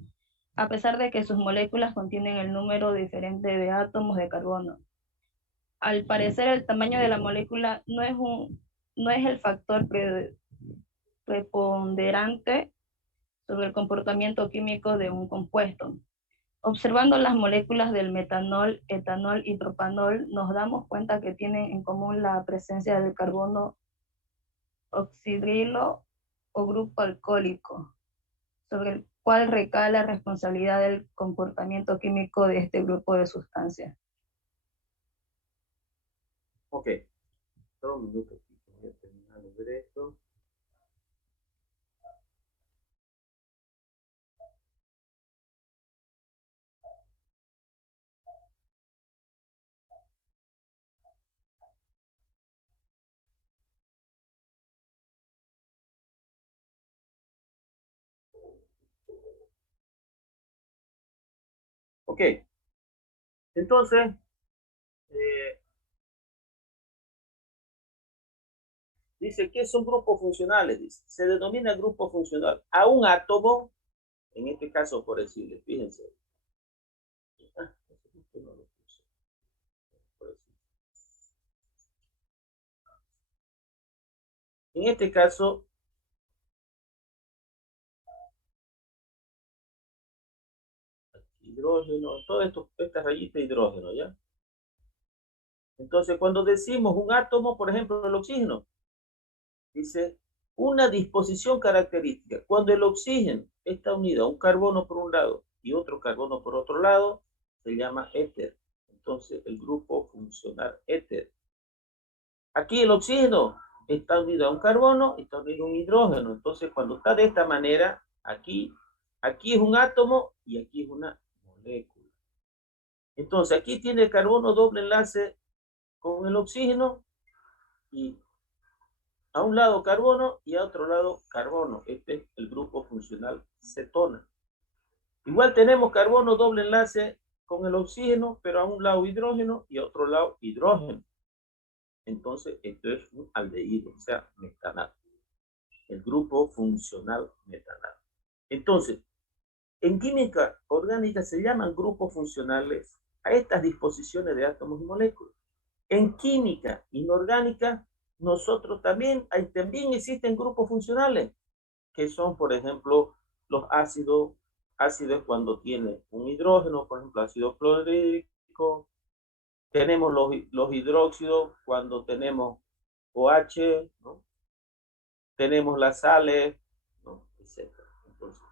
a pesar de que sus moléculas contienen el número diferente de átomos de carbono. Al parecer, el tamaño de la molécula no es el factor preponderante sobre el comportamiento químico de un compuesto. Observando las moléculas del metanol, etanol y propanol, nos damos cuenta que tienen en común la presencia del carbono oxidrilo o grupo alcohólico, sobre el cual recae la responsabilidad del comportamiento químico de este grupo de sustancias. Ok, solo un minuto aquí, voy a terminar de ver esto. Ok, entonces, dice que son grupos funcionales. Dice, se denomina grupo funcional a un átomo, en este caso, por decirle, fíjense. En este caso, hidrógeno, todo esto, esta rayita de hidrógeno, ¿ya? Entonces, cuando decimos un átomo, por ejemplo, el oxígeno, dice una disposición característica. Cuando el oxígeno está unido a un carbono por un lado y otro carbono por otro lado, se llama éter. Entonces, el grupo funcional éter. Aquí el oxígeno está unido a un carbono, está unido a un hidrógeno. Entonces, cuando está de esta manera, aquí es un átomo y aquí es una molécula. Entonces, aquí tiene el carbono doble enlace con el oxígeno y A un lado carbono y a otro lado carbono. Este es el grupo funcional cetona. Igual tenemos carbono doble enlace con el oxígeno, pero a un lado hidrógeno y a otro lado hidrógeno. Entonces, esto es un aldehído, o sea, metanal. El grupo funcional metanal. Entonces, en química orgánica se llaman grupos funcionales a estas disposiciones de átomos y moléculas. En química inorgánica, nosotros también existen grupos funcionales, que son, por ejemplo, los ácidos. Ácido es cuando tiene un hidrógeno, por ejemplo, ácido clorhídrico. Tenemos los hidróxidos cuando tenemos OH, ¿no? Tenemos las sales, ¿no? Etc. Entonces,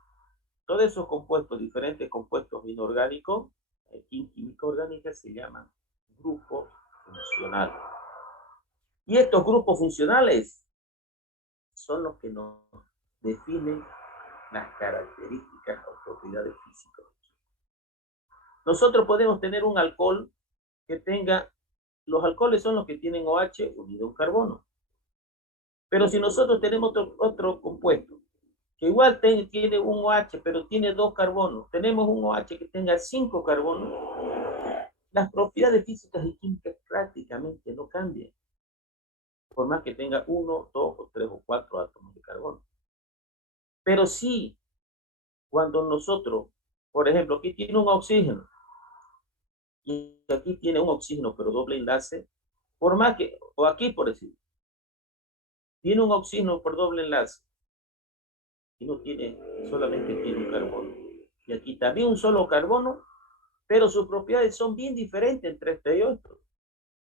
todos esos compuestos, diferentes compuestos inorgánicos, aquí en química orgánica se llaman grupos funcionales. Y estos grupos funcionales son los que nos definen las características o propiedades físicas. Nosotros podemos tener un alcohol que tenga, los alcoholes son los que tienen OH unido a un carbono. Pero si nosotros tenemos otro compuesto que igual tiene un OH, pero tiene 2 carbonos, tenemos un OH que tenga 5 carbonos, las propiedades físicas y químicas prácticamente no cambian, por más que tenga 1, 2, 3 o 4 átomos de carbono. Pero sí, cuando nosotros, por ejemplo, aquí tiene un oxígeno, y aquí tiene un oxígeno, pero doble enlace, por más que, o aquí por decir, tiene un oxígeno por doble enlace, y no tiene, solamente tiene un carbono. Y aquí también un solo carbono, pero sus propiedades son bien diferentes entre este y otro.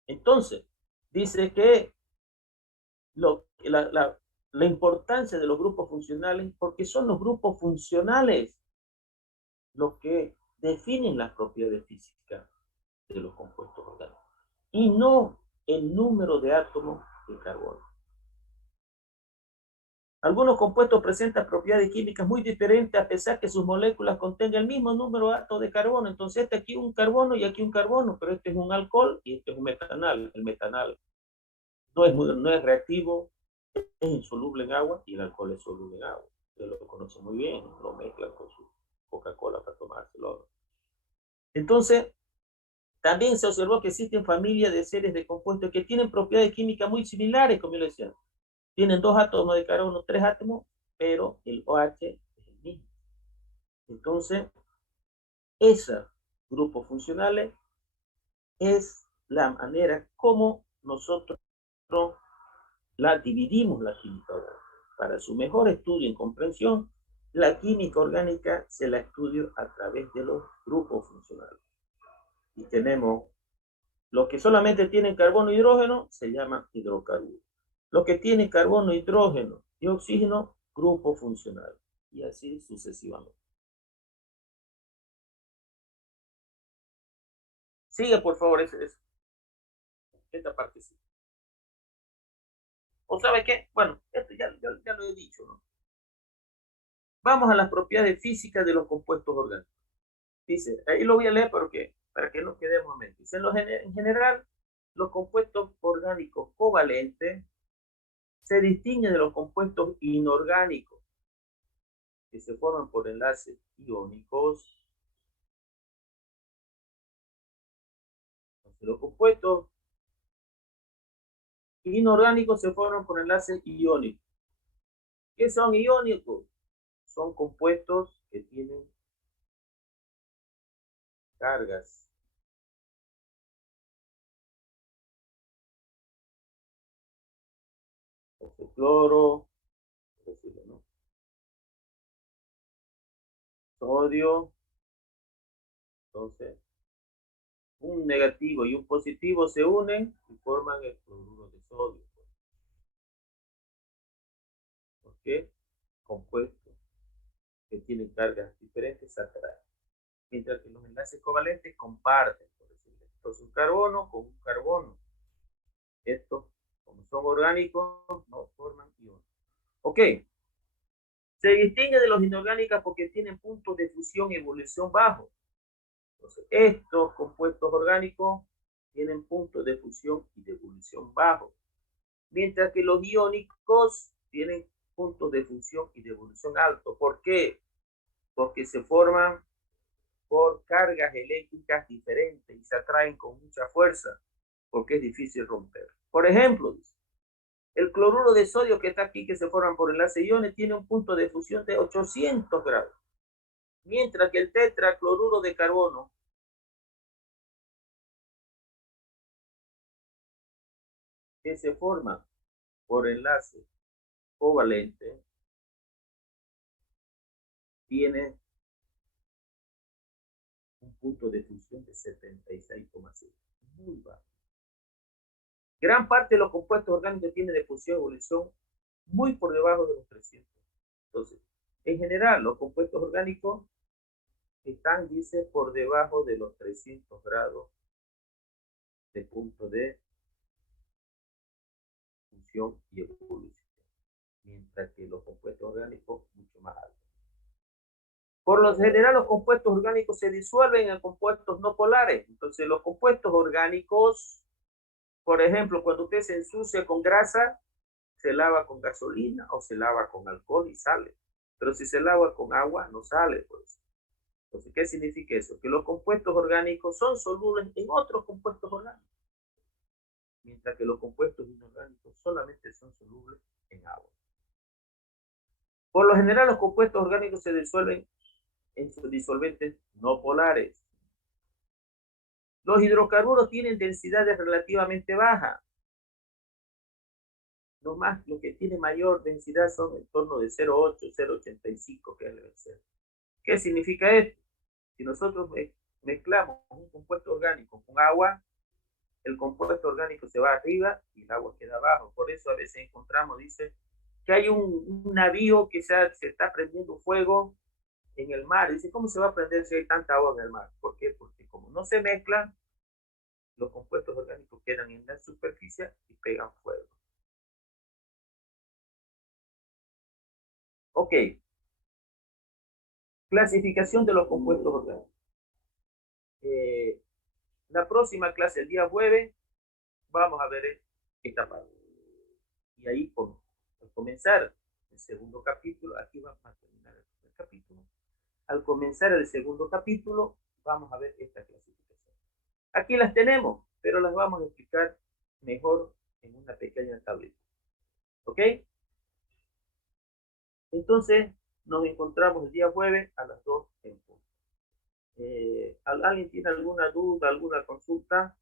Entonces, dice que la importancia de los grupos funcionales, porque son los grupos funcionales los que definen las propiedades físicas de los compuestos orgánicos, y no el número de átomos de carbono. Algunos compuestos presentan propiedades químicas muy diferentes a pesar que sus moléculas contengan el mismo número de átomos de carbono. Entonces, este aquí un carbono y aquí un carbono, pero este es un alcohol y este es un metanal. El metanal no es reactivo, es insoluble en agua y el alcohol es soluble en agua. Usted lo conoce muy bien, lo mezclan con su Coca-Cola para tomárselo. Entonces, también se observó que existen familias de series de compuestos que tienen propiedades químicas muy similares, como yo le decía. Tienen 2 átomos de carbono, 3 átomos, pero el OH es el mismo. Entonces, esos grupos funcionales es la manera como nosotros la dividimos, la química orgánica. Para su mejor estudio y comprensión, la química orgánica se la estudia a través de los grupos funcionales. Y tenemos los que solamente tienen carbono e hidrógeno, se llaman hidrocarburos. Los que tienen carbono, hidrógeno y oxígeno, grupo funcional. Y así sucesivamente. Sigue, por favor, esta parte. Sí. ¿O sabe qué? Bueno, esto ya lo he dicho, ¿no? Vamos a las propiedades físicas de los compuestos orgánicos. Dice, ahí lo voy a leer para que no quedemos a mente. Dice, en general, los compuestos orgánicos covalentes se distinguen de los compuestos inorgánicos que se forman por enlaces iónicos. Entonces, los compuestos inorgánicos se forman por enlaces iónicos. ¿Qué son iónicos? Son compuestos que tienen cargas. Entonces, cloro, ¿no? Sodio. Entonces, un negativo y un positivo se unen y forman el cloruro de sodio. ¿Por qué? Compuestos que tienen cargas diferentes se atraen. Mientras que los enlaces covalentes comparten, por decirlo. Entonces, un carbono con un carbono. Estos, como son orgánicos, no forman iones. Ok. Se distingue de los inorgánicos porque tienen puntos de fusión y ebullición bajos. Entonces, estos compuestos orgánicos tienen puntos de fusión y de ebullición bajos. mientras que los iónicos tienen puntos de fusión y de evolución altos. ¿Por qué? Porque se forman por cargas eléctricas diferentes y se atraen con mucha fuerza, porque es difícil romper. Por ejemplo, el cloruro de sodio que está aquí, que se forman por enlace iones, tiene un punto de fusión de 800 grados, mientras que el tetracloruro de carbono que se forma por enlace covalente tiene un punto de fusión de 76,5, muy bajo. Gran parte de los compuestos orgánicos tienen de fusión y evolución muy por debajo de los 300. Entonces, en general, los compuestos orgánicos están, dice, por debajo de los 300 grados de punto de fusión y evolución, mientras que los compuestos orgánicos mucho más altos. Por lo general, los compuestos orgánicos se disuelven en compuestos no polares. Entonces, los compuestos orgánicos, por ejemplo, cuando usted se ensucia con grasa, se lava con gasolina o se lava con alcohol y sale. Pero si se lava con agua, no sale, pues. Entonces, ¿qué significa eso? Que los compuestos orgánicos son solubles en otros compuestos orgánicos, mientras que los compuestos inorgánicos solamente son solubles en agua. Por lo general, los compuestos orgánicos se disuelven en sus disolventes no polares. Los hidrocarburos tienen densidades relativamente bajas. Lo que tiene mayor densidad son en torno de 0,8, 0,85 que debe ser. ¿Qué significa esto? Si nosotros mezclamos un compuesto orgánico con agua, el compuesto orgánico se va arriba y el agua queda abajo. Por eso a veces encontramos, dice, que hay un navío que se está prendiendo fuego en el mar. Dice, ¿cómo se va a prender si hay tanta agua en el mar? ¿Por qué? Porque como no se mezclan, los compuestos orgánicos quedan en la superficie y pegan fuego. Ok. Clasificación de los compuestos orgánicos. La próxima clase, el día jueves, vamos a ver esta parte. Y ahí, al comenzar el segundo capítulo, aquí vamos a terminar el primer capítulo. Al comenzar el segundo capítulo, vamos a ver esta clasificación. Aquí las tenemos, pero las vamos a explicar mejor en una pequeña tableta. ¿Ok? Entonces, nos encontramos el día jueves a las 2 en punto. ¿Alguien tiene alguna duda, alguna consulta?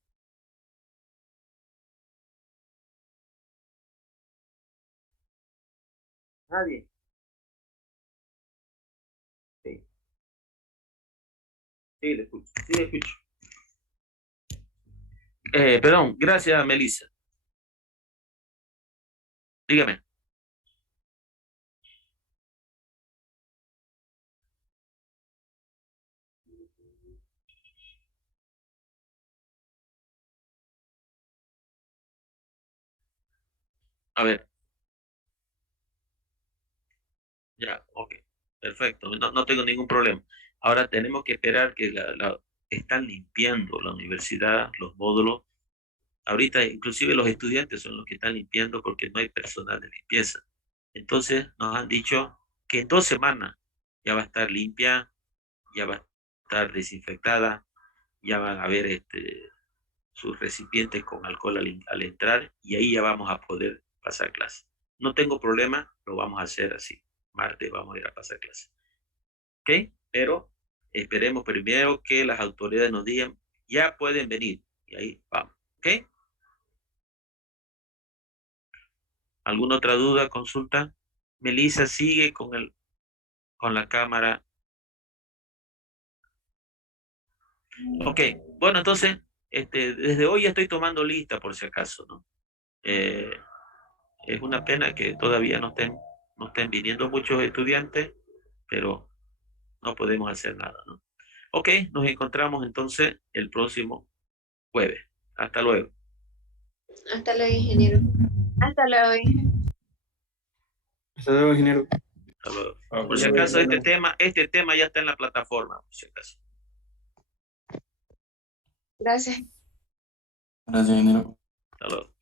¿Nadie? Sí. Sí, le escucho. Sí, le escucho. Perdón, gracias, Melissa. Dígame. A ver. Ya, ok. Perfecto. No tengo ningún problema. Ahora tenemos que esperar que están limpiando la universidad, los módulos. Ahorita inclusive los estudiantes son los que están limpiando porque no hay personal de limpieza. Entonces nos han dicho que en 2 semanas ya va a estar limpia, ya va a estar desinfectada, ya van a ver sus recipientes con alcohol al entrar y ahí ya vamos a poder pasar clase. No tengo problema, lo vamos a hacer así. Martes vamos a ir a pasar clase. ¿Ok? Pero esperemos primero que las autoridades nos digan, ya pueden venir. Y ahí vamos. ¿Ok? ¿Alguna otra duda, consulta? Melissa sigue con la cámara. Ok, bueno, entonces, desde hoy ya estoy tomando lista por si acaso, ¿no? Es una pena que todavía no estén viniendo muchos estudiantes, pero no podemos hacer nada, ¿no? Ok, nos encontramos entonces el próximo jueves. Hasta luego. Hasta luego, ingeniero. Hasta luego. Hasta luego, ingeniero. Hasta luego. Por si acaso, este tema ya está en la plataforma, por si acaso. Gracias. Gracias, ingeniero. Hasta luego.